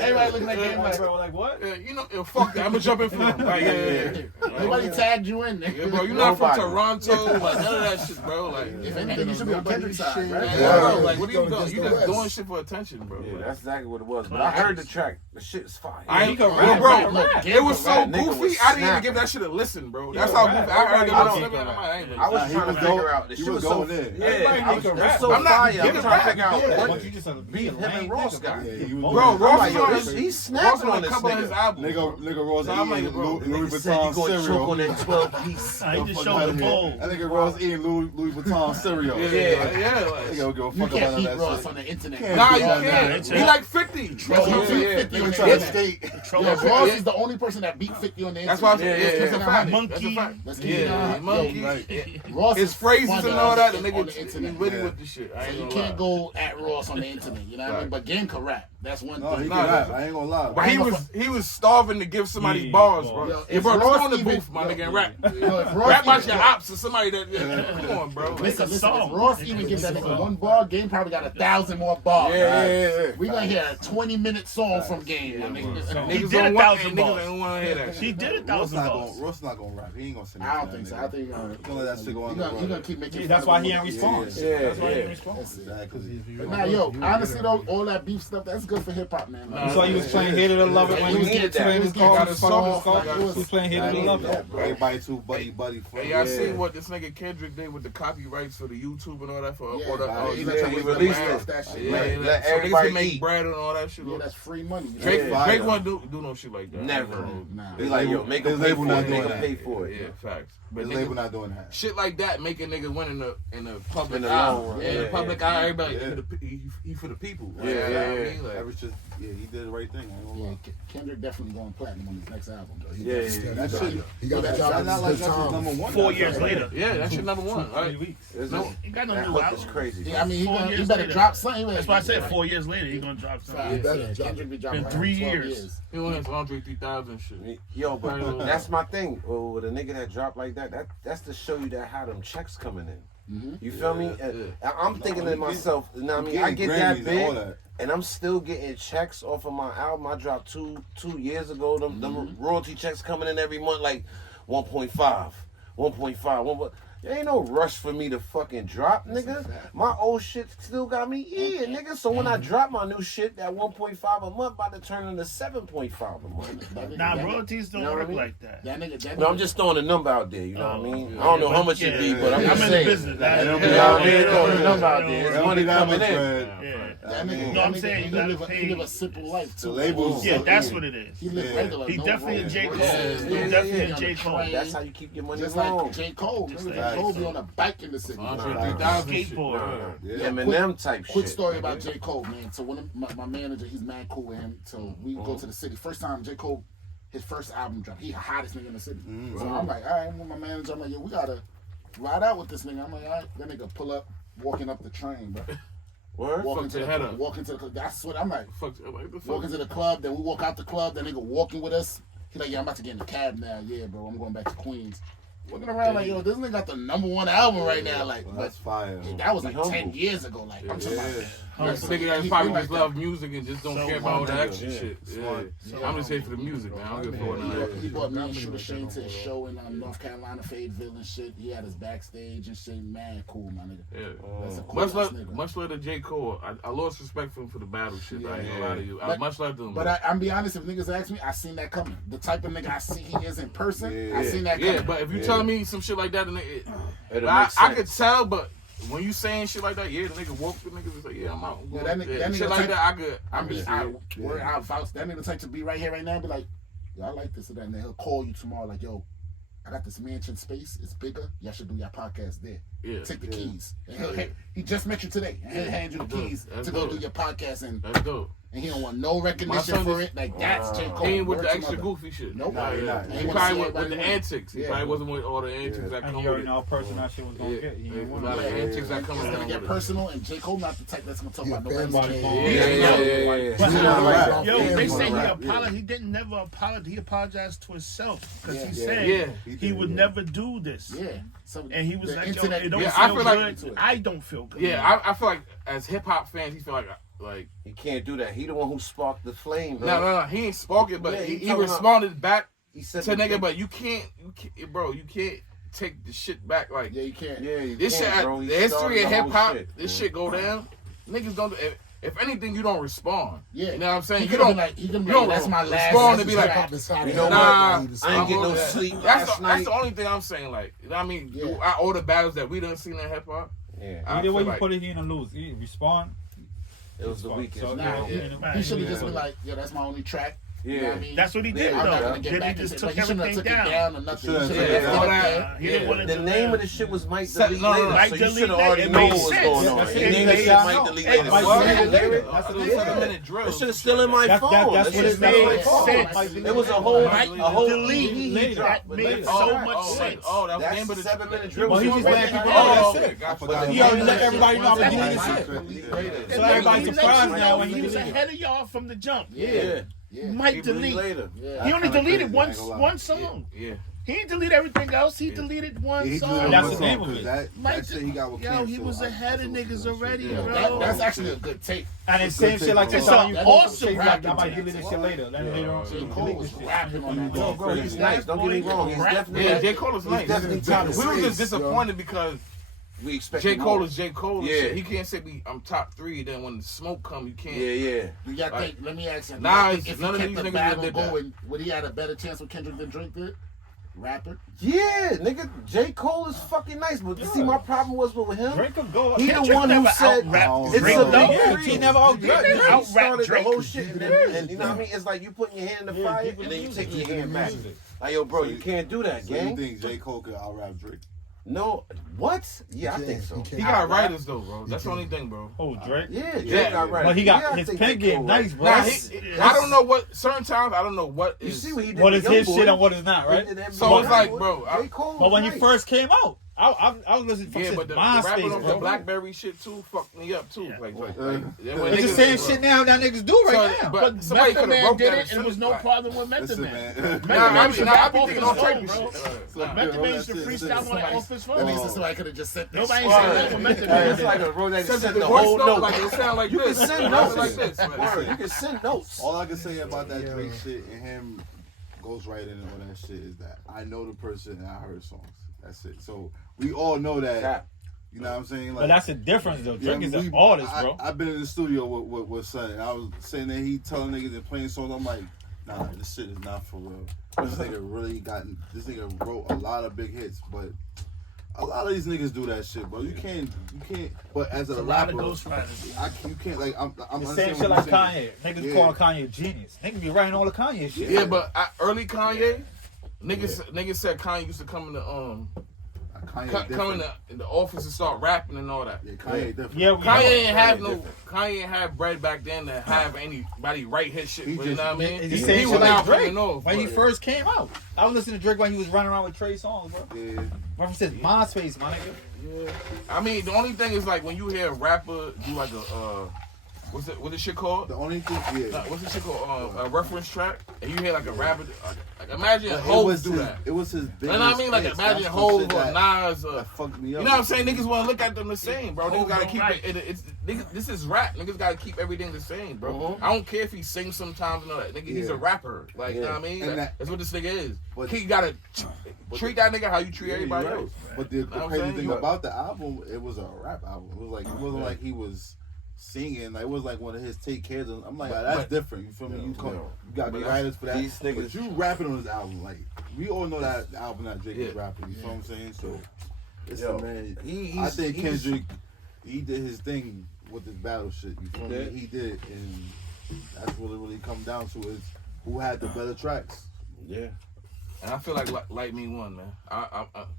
Everybody looking like like what? Fuck that. I'ma jump in for him. Nobody tagged you in, nigga. Bro, you not from Toronto, like none of that shit, bro. Like, if anything, you should be on Kendrick's side, right? Bro, like, what are you doing? You just doing shit for attention, bro. Yeah, that's exactly what it was. But I heard the track. The shit is fire. Bro, it was so goofy. I didn't even give that shit a listen, bro. That's how goofy. I heard it. I was trying to figure out. The shit was so there. Yeah, that's so fire. I'm trying to figure out what beat him and Ross got. Bro, Ross he's snapping on this nigga. Nigga Ross eating Louis Vuitton cereal. On that 12-piece. He just showed the bowl. That nigga Ross eating Louis Vuitton cereal. Yeah. Nigga go you fuck can't about eat that Ross shit. on the internet. Nah, you can't. He like 50. Nigga trying to skate. Ross is the only person that beat 50 on the internet. That's why I said Monkey. Ross his phrases and all that. The on nigga the internet. witty with the shit. So you can't go at Ross on the internet. You know what I mean? But Game can rap. That's one No, thing. he can rap. I ain't gonna lie. But he was starving to give somebody bars, bro. Yeah, bro, go on the booth, my nigga, and rap. Rap about your ops or somebody that. Come on, bro. Listen, if Ross even gives that nigga one bar, Game probably got 1,000 more bars. Yeah. We gonna hear a 20-minute song from Game. He did 1,000 bars. Niggas ain't want to hear that. He did 1,000 bars. Ross not gonna rap. He ain't gonna sing. I don't think so. I think he's gonna let that shit go on. He's gonna keep making. That's why he ain't respond. That's why he ain't respond. But now, yo, honestly though, all that beef stuff, that's good for hip hop, man. So he was playing Hate It or Love It when he was getting to his car. He was playing Hate It or Love It. Everybody too buddy. Hey, y'all see what this nigga Kendrick did with the copyrights for the YouTube and all that for he released it. Let everybody make bread and all that shit. Yeah, that's free money. Drake won't do no shit like that. Never. He's like, yo, make him pay for it. Yeah, facts. But his label not doing that. Shit like that make a nigga win in the public eye. In the public eye, everybody he for the people. He did the right thing. Yeah, Kendrick definitely going platinum on his next album though. He got that job at his time. 4 years later. Yeah, that's your number one. 3 weeks. He got no new album. It's crazy. Yeah, I mean, he better drop something. That's why I said 4 years later he gonna drop something. Kendrick be dropping in 3 years. He only has Andre 3000 shit. Yo, but that's my thing. With a nigga that dropped like that, that's to show you that how them checks coming in. You feel me? I'm thinking to myself, you know what I mean? I get that big, and I'm still getting checks off of my album. I dropped two years ago. Them royalty checks coming in every month, like 1.5. There ain't no rush for me to fucking drop, nigga. My old shit still got me eating, nigga. So when I drop my new shit, that 1.5 a month about to turn into 7.5 a month. Nah, royalties don't work like that. No, I'm just throwing a number out there, you know what I mean? I don't know how much it be, but I'm just saying. I'm in the business. Throwing a number out there. There's money coming in. I'm saying you gotta pay. He live a simple life too. Yeah, that's what it is. He live regular. He definitely a J. Cole. He definitely a J. Cole. That's how you keep your money just rolling. like J. Cole. J. Cole be on a bike in the city. Skateboard. Eminem type shit. Quick story about J. Cole, man. So when my manager, he's mad cool with him. So we go to the city. First time J. Cole his first album dropped. He the hottest nigga in the city. So I'm like, all right, I'm with my manager. I'm like, yo, we gotta ride out with this nigga. I'm like, all right, that nigga pull up, walking up the train, bro. Word? Walking to the club. That's what I'm like. Walking to the club, then we walk out the club. That nigga walking with us. He like, yeah, I'm about to get in the cab now. Yeah, bro, I'm going back to Queens. Looking around like, yo, this nigga got the #1 album right now. Like, that's fire. That was like 10 years ago. Like, I'm talking about. This nigga that probably just love music and just don't care about all the extra shit. I'm just here for the music, man. I don't give a fuck what none. He brought me and Shooter Shane to his show in North Carolina, Fayetteville and shit. He had his backstage and shit. Man, cool, my nigga. That's a cool nigga. Much love to J. Cole. I lost respect for him for the battle shit. I ain't gonna lie to you. Much love to him. But I'm be honest, if niggas ask me, I seen that coming. The type of nigga I see he is in person, I seen that coming. Yeah, but if you telling me some shit like that, I could tell, but when you saying shit like that, the nigga woke the niggas and say, yeah, I'm out. Yeah, that nigga shit like that, I could. That nigga type to be right here, right now, and be like, yo, I like this or that, and then he'll call you tomorrow, like, yo, I got this mansion space, it's bigger, y'all should do your podcast there. Yeah. Take the keys. And he just met you today, and he'll hand you the keys to go do your podcast, and that's dope. And he don't want no recognition for it. Like, that's J. Cole. He ain't with the extra goofy shit. Nope. He probably with the antics. He probably wasn't with all the antics that come with it. And he already know how personal that shit was going to get. He ain't a lot of antics that come with it. It's going to get personal, and J. Cole not the type that's going to talk about nobody. Yo, they say he didn't never apologize. He apologized to himself because he said he would never do this. Yeah. And he was like, yo, it don't feel good. I don't feel good. Yeah, I feel like as hip hop fans, he feel like he can't do that. He the one who sparked the flame. Bro. No, he ain't sparked it, but he responded back to nigga. But you can't, bro. You can't take the shit back. Like, yeah, you can't. Yeah, this shit, bro. the history of hip hop, this shit go down. Niggas don't. If anything, you don't respond. Yeah, you know what I'm saying. You don't like. You don't. That's my last. Respond to be like, you know what? I ain't get no sleep That's the only thing I'm saying. Like, you know what I mean, all the battles that we done seen in hip hop. Yeah. Either way you put it, he gonna lose. He respond. It was the weakest. So, he should have just been like, yeah, that's my only track. Yeah, you know what I mean? That's what he did. Though. Then he just took everything down. Or nothing. The name of the shit was Mike Delete Later. Mike So you should have already known what was going on. He named the shit Mike Delete Later. That's a 7-minute drill. That shit is still in my phone. That's what it made sense. It was a whole delete. He dropped. Made so much sense. Oh, that was the name of the 7-minute drill. Well, he just let people know that's it. He already let everybody know I'm deleting shit. So everybody's surprised now when he was ahead of y'all from the jump. Yeah. Mike delete. He only deleted one song. Yeah. He didn't delete everything else. He deleted one song. That's the name of it. That shit he got with he was ahead of niggas already, bro. That's actually a good tape. And it's same shit like this. It's an awesome rap. I might delete this shit later. J. Cole was rapping on that. Yo, bro, he's nice. Don't get me wrong. He's definitely. J. Cole is nice. We were just disappointed because we expect J. Cole is J. Cole. Yeah. He can't say I'm top 3. Then when the smoke come, you can't. Yeah. You got to think. Let me ask you. If none of these niggas battle going, would he had a better chance with Kendrick than Drake did? Rapper? Yeah, nigga. J. Cole is fucking nice, but you see, my problem was with him. Drake could go. He the one who said it's a no. He never started the whole shit, and you know what I mean. It's like you putting your hand in the fire, and then you take your hand back. Like, yo, bro, you can't do that, gang. You think J. Cole could out-rap Drake? No, what? Yeah, I think so. He got writers though, bro. That's the only thing, bro. Oh, Drake? Yeah, Drake got writers. But he got his pen game nice, bro. I don't know what certain times. I don't know what is. You see what he did? What is his shit and what is not, right? So it's like, bro. But when he first came out, I was listening to but the MySpace, rapping on bro. the BlackBerry shit too fucked me up too. Like it's the same shit now that niggas do right now. But somebody could have broke did that. it, and there was no problem with Method Man. I be thinking on phone, bro. Method Man used to freestyle on the office phone. That means somebody could have just said this. Nobody said that for Method Man. It's like a road that Send sent the the whole note note. like it sound like You can this. send notes like this. You can send notes. All I can say about that Drake shit and him ghostwriting and all that shit is that I know the person and I heard songs. That's it. So we all know that. You know what I'm saying? Like, but that's the difference, though. Drake is an artist, bro. I've been in the studio with Son, and I was saying that he telling niggas and playing songs. I'm like, nah, this shit is not for real. This nigga wrote a lot of big hits, but a lot of these niggas do that shit, bro. You can't. But as a rapper, you can't. Like, I'm the same shit like Kanye. Niggas calling Kanye a genius. Niggas be writing all the Kanye shit. Yeah, but early Kanye, niggas said Kanye used to come in the come in the office and start rapping and all that. Yeah, Kanye different. Yeah, Kanye ain't have bread back then to have anybody write his shit. You know what I mean? He was out Drake off when he first came out. I was listening to Drake when he was running around with Trey Songz, bro. Yeah. Reference says MySpace, my nigga. Yeah. I mean, the only thing is like when you hear a rapper do like a what's the shit called? The only thing, what's the shit called? A reference track, and you hear like a rapper. Like imagine Hov do that. It was his biggest. You know what I mean? Like imagine Hov or Nas. That fucked me up. You know what I'm saying? Niggas want to look at them the same, bro. Niggas gotta keep it. Niggas, this is rap. Niggas gotta keep everything the same, bro. I don't care if he sings sometimes and all that. Nigga, he's a rapper. Like, you know what I mean? That's what this nigga is. But he gotta treat that nigga how you treat everybody else. But the crazy thing about the album, it was a rap album. It was like it wasn't like he was singing. Like, it was like one of his take cares. I'm like, that's different. You feel me? You got to be writers for that. These niggas, but you rapping on this album, like we all know that album that Drake is rapping. You feel what I'm saying? So, man. I think Kendrick, he did his thing with this battle shit. You feel me? He did, and that's what it really comes down to is who had the better tracks. Yeah. And I feel like me won, man.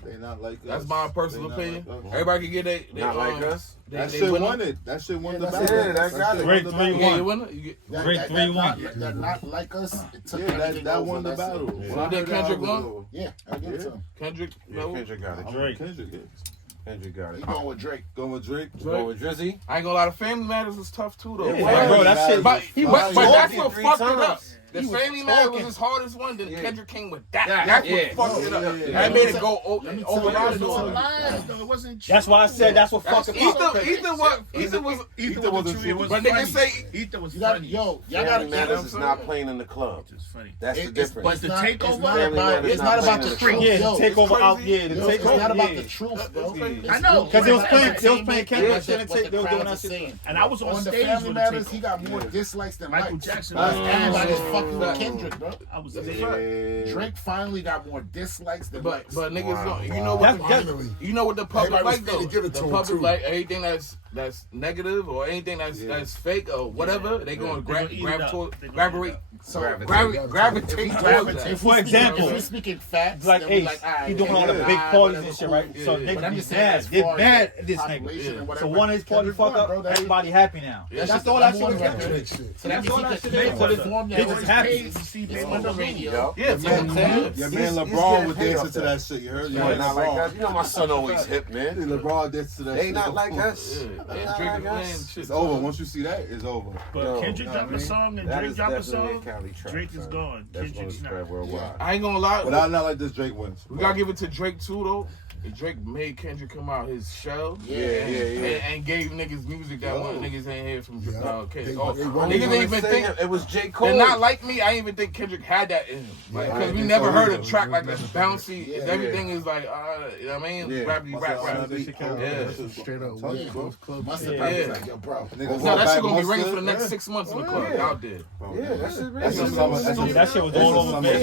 They not like us. That's my personal opinion. Everybody can get they not like us. That shit won it. That shit won the battle. Yeah, that got it. Great 3-1. Great 3-1. That not like us. That won the battle. When I did Kendrick won? Yeah, I get it to him. Kendrick got it. Drake. Kendrick got it. You going with Drake? Going with Drake? Going with Drizzy? I ain't gonna lie, the Family Matters was tough too though. Yeah, bro, that shit. But that's what fucked it up. The Family Matters was his hardest one. Then Kendrick came with that. That's what fucked it up. That made it go override. That's why I said that's what fucked it up. Ether was. But niggas say Ether was funny. Yo, y'all gotta Matters is not playing in the club. It's funny. That's the difference. But the takeover, it's not about the truth. Yeah, the takeover out. Yeah, the takeover. It's not about the truth, bro. I know. Because they was playing Kendrick. They was doing that shit. And I was on the stage Family with Matters. He got more dislikes than Michael likes. Jackson. Everybody's fucking with Kendrick, bro. I was there. Drake finally got more dislikes than likes. But niggas don't. You know what the public like though. The public like anything that's negative or anything that's fake or whatever. They gonna gravitate towards that. For example, if we're speaking facts, like Ace, he doing all the big parties and shit, right? So niggas be mad. They're mad at this nigga. So one of his party fuck up, everybody happy now. That's all that shit was. So that's all that shit is. They just happy. On the radio. Yeah, your man LeBron was dancing to that shit. You heard? You not like us. You know my son always hip, man. LeBron danced to that shit. They not like us. It's over. Once you see that, it's over. But Kendrick dropped a song and Drake dropped a song. Drake is gone. Kendrick's not. Worldwide. I ain't gonna lie. But I not like this Drake wins. We gotta give it to Drake too though. Drake made Kendrick come out his shell, and gave niggas music that one niggas ain't hear from Kendrick. Niggas ain't even think it was J. Cole. And not like me, I ain't even think Kendrick had that in him. Because we never heard a track like that bouncy. Everything is like, you know what I mean? Rap. Yeah. Straight up. Must have been like, yo, bro. No, that shit gonna be ringing for the next 6 months in the club. Out there. Yeah, that shit really. That shit was all over Vegas.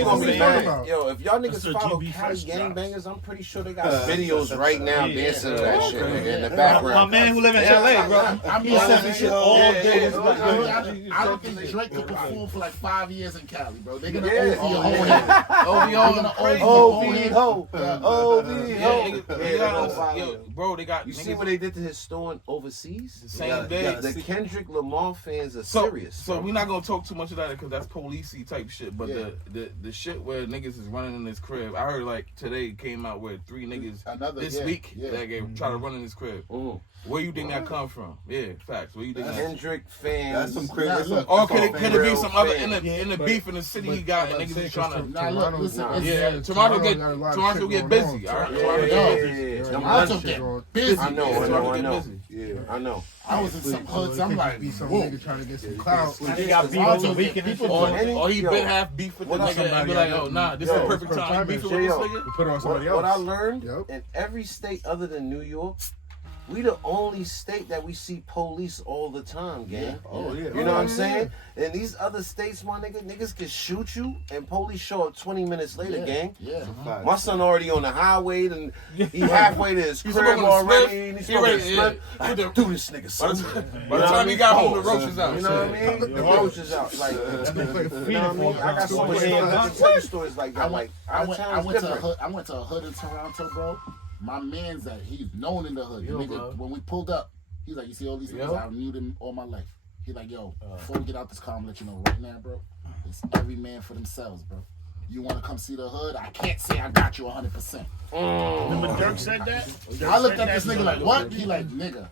Yo, if y'all niggas follow Cali gangbangers, I'm pretty sure they got videos right now dancing to that shit in the background. My man who live in LA, bro. He sent me shit all day. I don't think Drake could perform for like 5 years in Cali, bro. They're gonna Bro, they got. You see what they did to his store overseas? The same day. The Kendrick Lamar fans are serious. So we're not gonna talk too much about it because that's policey type shit. But the shit where niggas is running in his crib, I heard like today came out where 3 niggas this week that try to run in his crib. Where you think that come from? Yeah, facts. Where you think that? Kendrick fans. That's some crazy. Or could it be some other in the beef in the city he got and niggas is trying to? Toronto get busy. All right, Toronto get busy. I know. Yeah, I know. I was in some hoods. I'm like, some nigga trying to get some clout. He got beef over weekend. Or he been half beef with the nigga and be like, oh nah, this is the perfect time to beef with this nigga. Put it on somebody else. What I learned in every state other than New York, we the only state that we see police all the time, gang. You know what I'm saying? In these other states, my niggas can shoot you and police show up 20 minutes later, gang. My son already on the highway and he halfway to his crib already. He's ready to I do this nigga, son. By the time he got home, the roach is out. You know what I mean? The roach is out. Like, you know what I mean? I got so many stories like that. I went to a hood in Toronto, bro. My man's that he's known in the hood. Nigga, when we pulled up, he's like, you see all these niggas, I've knew them all my life. He's like, yo, before we get out this car, I'm gonna let you know right now, bro. It's every man for themselves, bro. You want to come see the hood? I can't say I got you 100%. Remember Dirk said that? I looked at this nigga like, what? He like, nigga,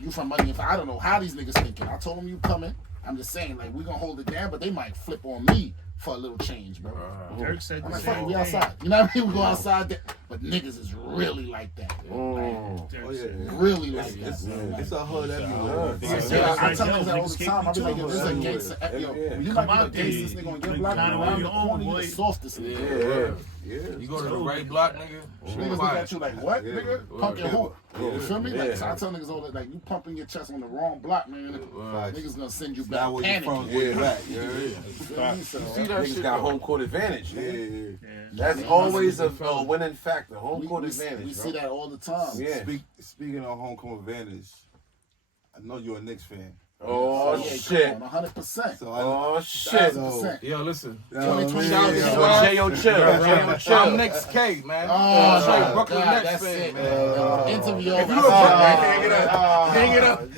you from Money and I don't know how these niggas thinking. I told him you coming. I'm just saying, like, we gonna hold it down, but they might flip on me for a little change, bro. Dirk said I'm the like, same fuck, we thing. outside. You know what I mean? We go outside there. But niggas is really like that. Really like that. It's a hood everywhere. I tell niggas that all the time. I be like, yo, this is a gangster. Yo, you might be the gangstest nigga on your block. Around your corner, you the softest nigga. You go to the right block, nigga. Niggas look at you like, what, nigga? Pumping who? You feel me? Like, so I tell niggas all that, like, you pumping your chest on the wrong block, man. Niggas gonna send you back panic. Niggas got home court advantage. That's always a winning factor. Home court advantage. We see that all the time. Speaking of home court advantage, I know you're a Knicks fan. Oh, shit. 100%. Oh, shit. Yo, listen. Chill. I'm Knicks K, man. Straight Brooklyn Nets fan, man. Interview. If you hang it up.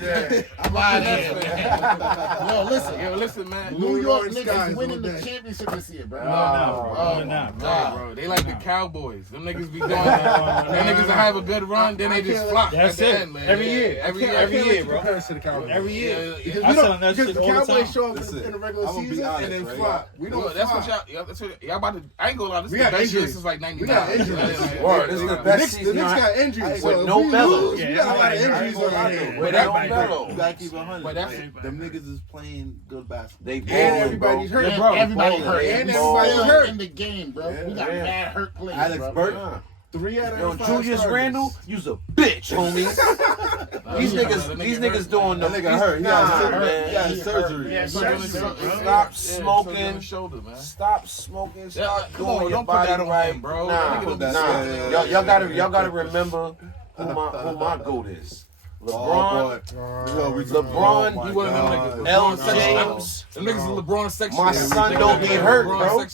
I'm out of here. Yo, listen, man. New York Knicks is winning the championship this year, bro. No, bro. They like the Cowboys. Them niggas be doing that. Them niggas have a good run, then they just flop at the end, man. Every year, bro. Every year. Because the Cowboys show up in the regular season and then flop. We know that's what y'all about to. I ain't gonna lie. This is the best year since like '99. We got injuries. Word, this is the best season. The Knicks got injuries with no Melo. We got a lot of injuries on here. With no Melo. You gotta keep it 100. Them niggas is playing good basketball. They and everybody's hurt, bro. Everybody hurt. And everybody's hurt in the game, bro. We got mad hurt players. Alex Burke. 3 out of 5 Julius starters. Randle, you's a bitch, homie. These niggas doing the nigga hurt. He had surgery. Stop smoking. Stop smoking. Stop doing your body right, bro. Nah. Y'all gotta remember who my GOAT is. LeBron, he one of them niggas. L. James. Them niggas is LeBron sexual. My son don't get hurt, bro.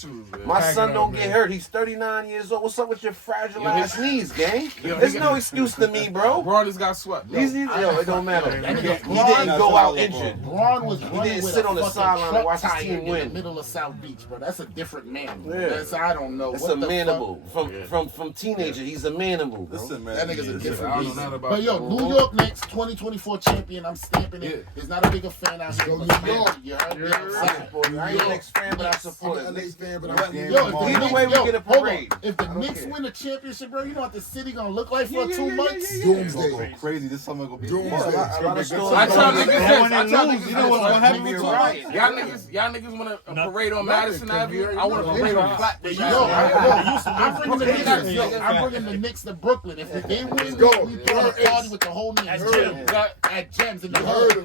My son don't get hurt. He's 39 years old. What's up with your fragile ass knees, gang? There's no excuse to me, bro. LeBron just got swept. Yo, it don't matter. He didn't go out injured. LeBron was He didn't sit on the sideline and watch his team win. In the middle of South Beach, bro. That's a different man. That's, I don't know. That's a manable. From teenager, he's a manable, bro. Listen, man. That nigga's a different beast. But yo, New York Knicks 2024 champion. I'm stamping it. There's not a bigger fan out here. New York. You heard me outside. I ain't a Knicks fan, but I support it. Knicks fan, but I'm Either way, we get a parade. If the Knicks win the championship, bro, you know what the city gonna look like for 2 months? Doomsday. Crazy. This summer gonna be Doomsday. A lot of stories. I tell niggas, you know what's gonna happen with 2 months? Y'all niggas want a parade on Madison Avenue? I want a parade on Flatbush. I'm bringing the Knicks to Brooklyn. If they win, we throw a party with the whole Knicks. At Gems in the hood.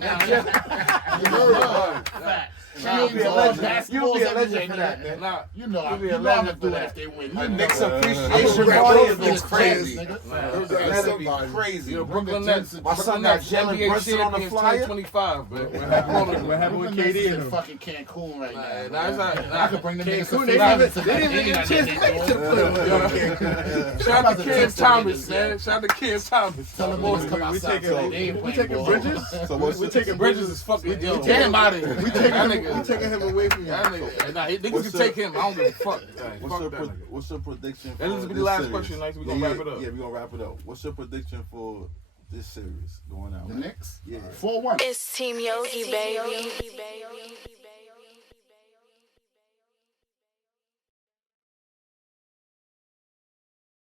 You heard him. You'll be a legend. You'll be a legend for that, man. Nah, you know I'm gonna do it if they win. A Knicks appreciation party is going crazy. That'd be crazy. Brooklyn Nets. My son got Jalen Brunson on the flyer. 25, man. What happened with KD in fucking Cancun right now. Nah, I could bring them niggas to they didn't even get a chance to make it to the play. Shout out to Cam Thomas, man. Shout out to Cam Thomas. Tell them boys come outside. We taking Bridges? We taking Bridges is fucking. Get him out of here. We taking him away from you. Nah, niggas can take him. I don't give a fuck. What's your prediction for this will be the last question, like, we gonna wrap it up. Yeah, we gonna wrap it up. What's your prediction for this series going out? The Knicks? Yeah. 4-1. It's Team Yogi, baby.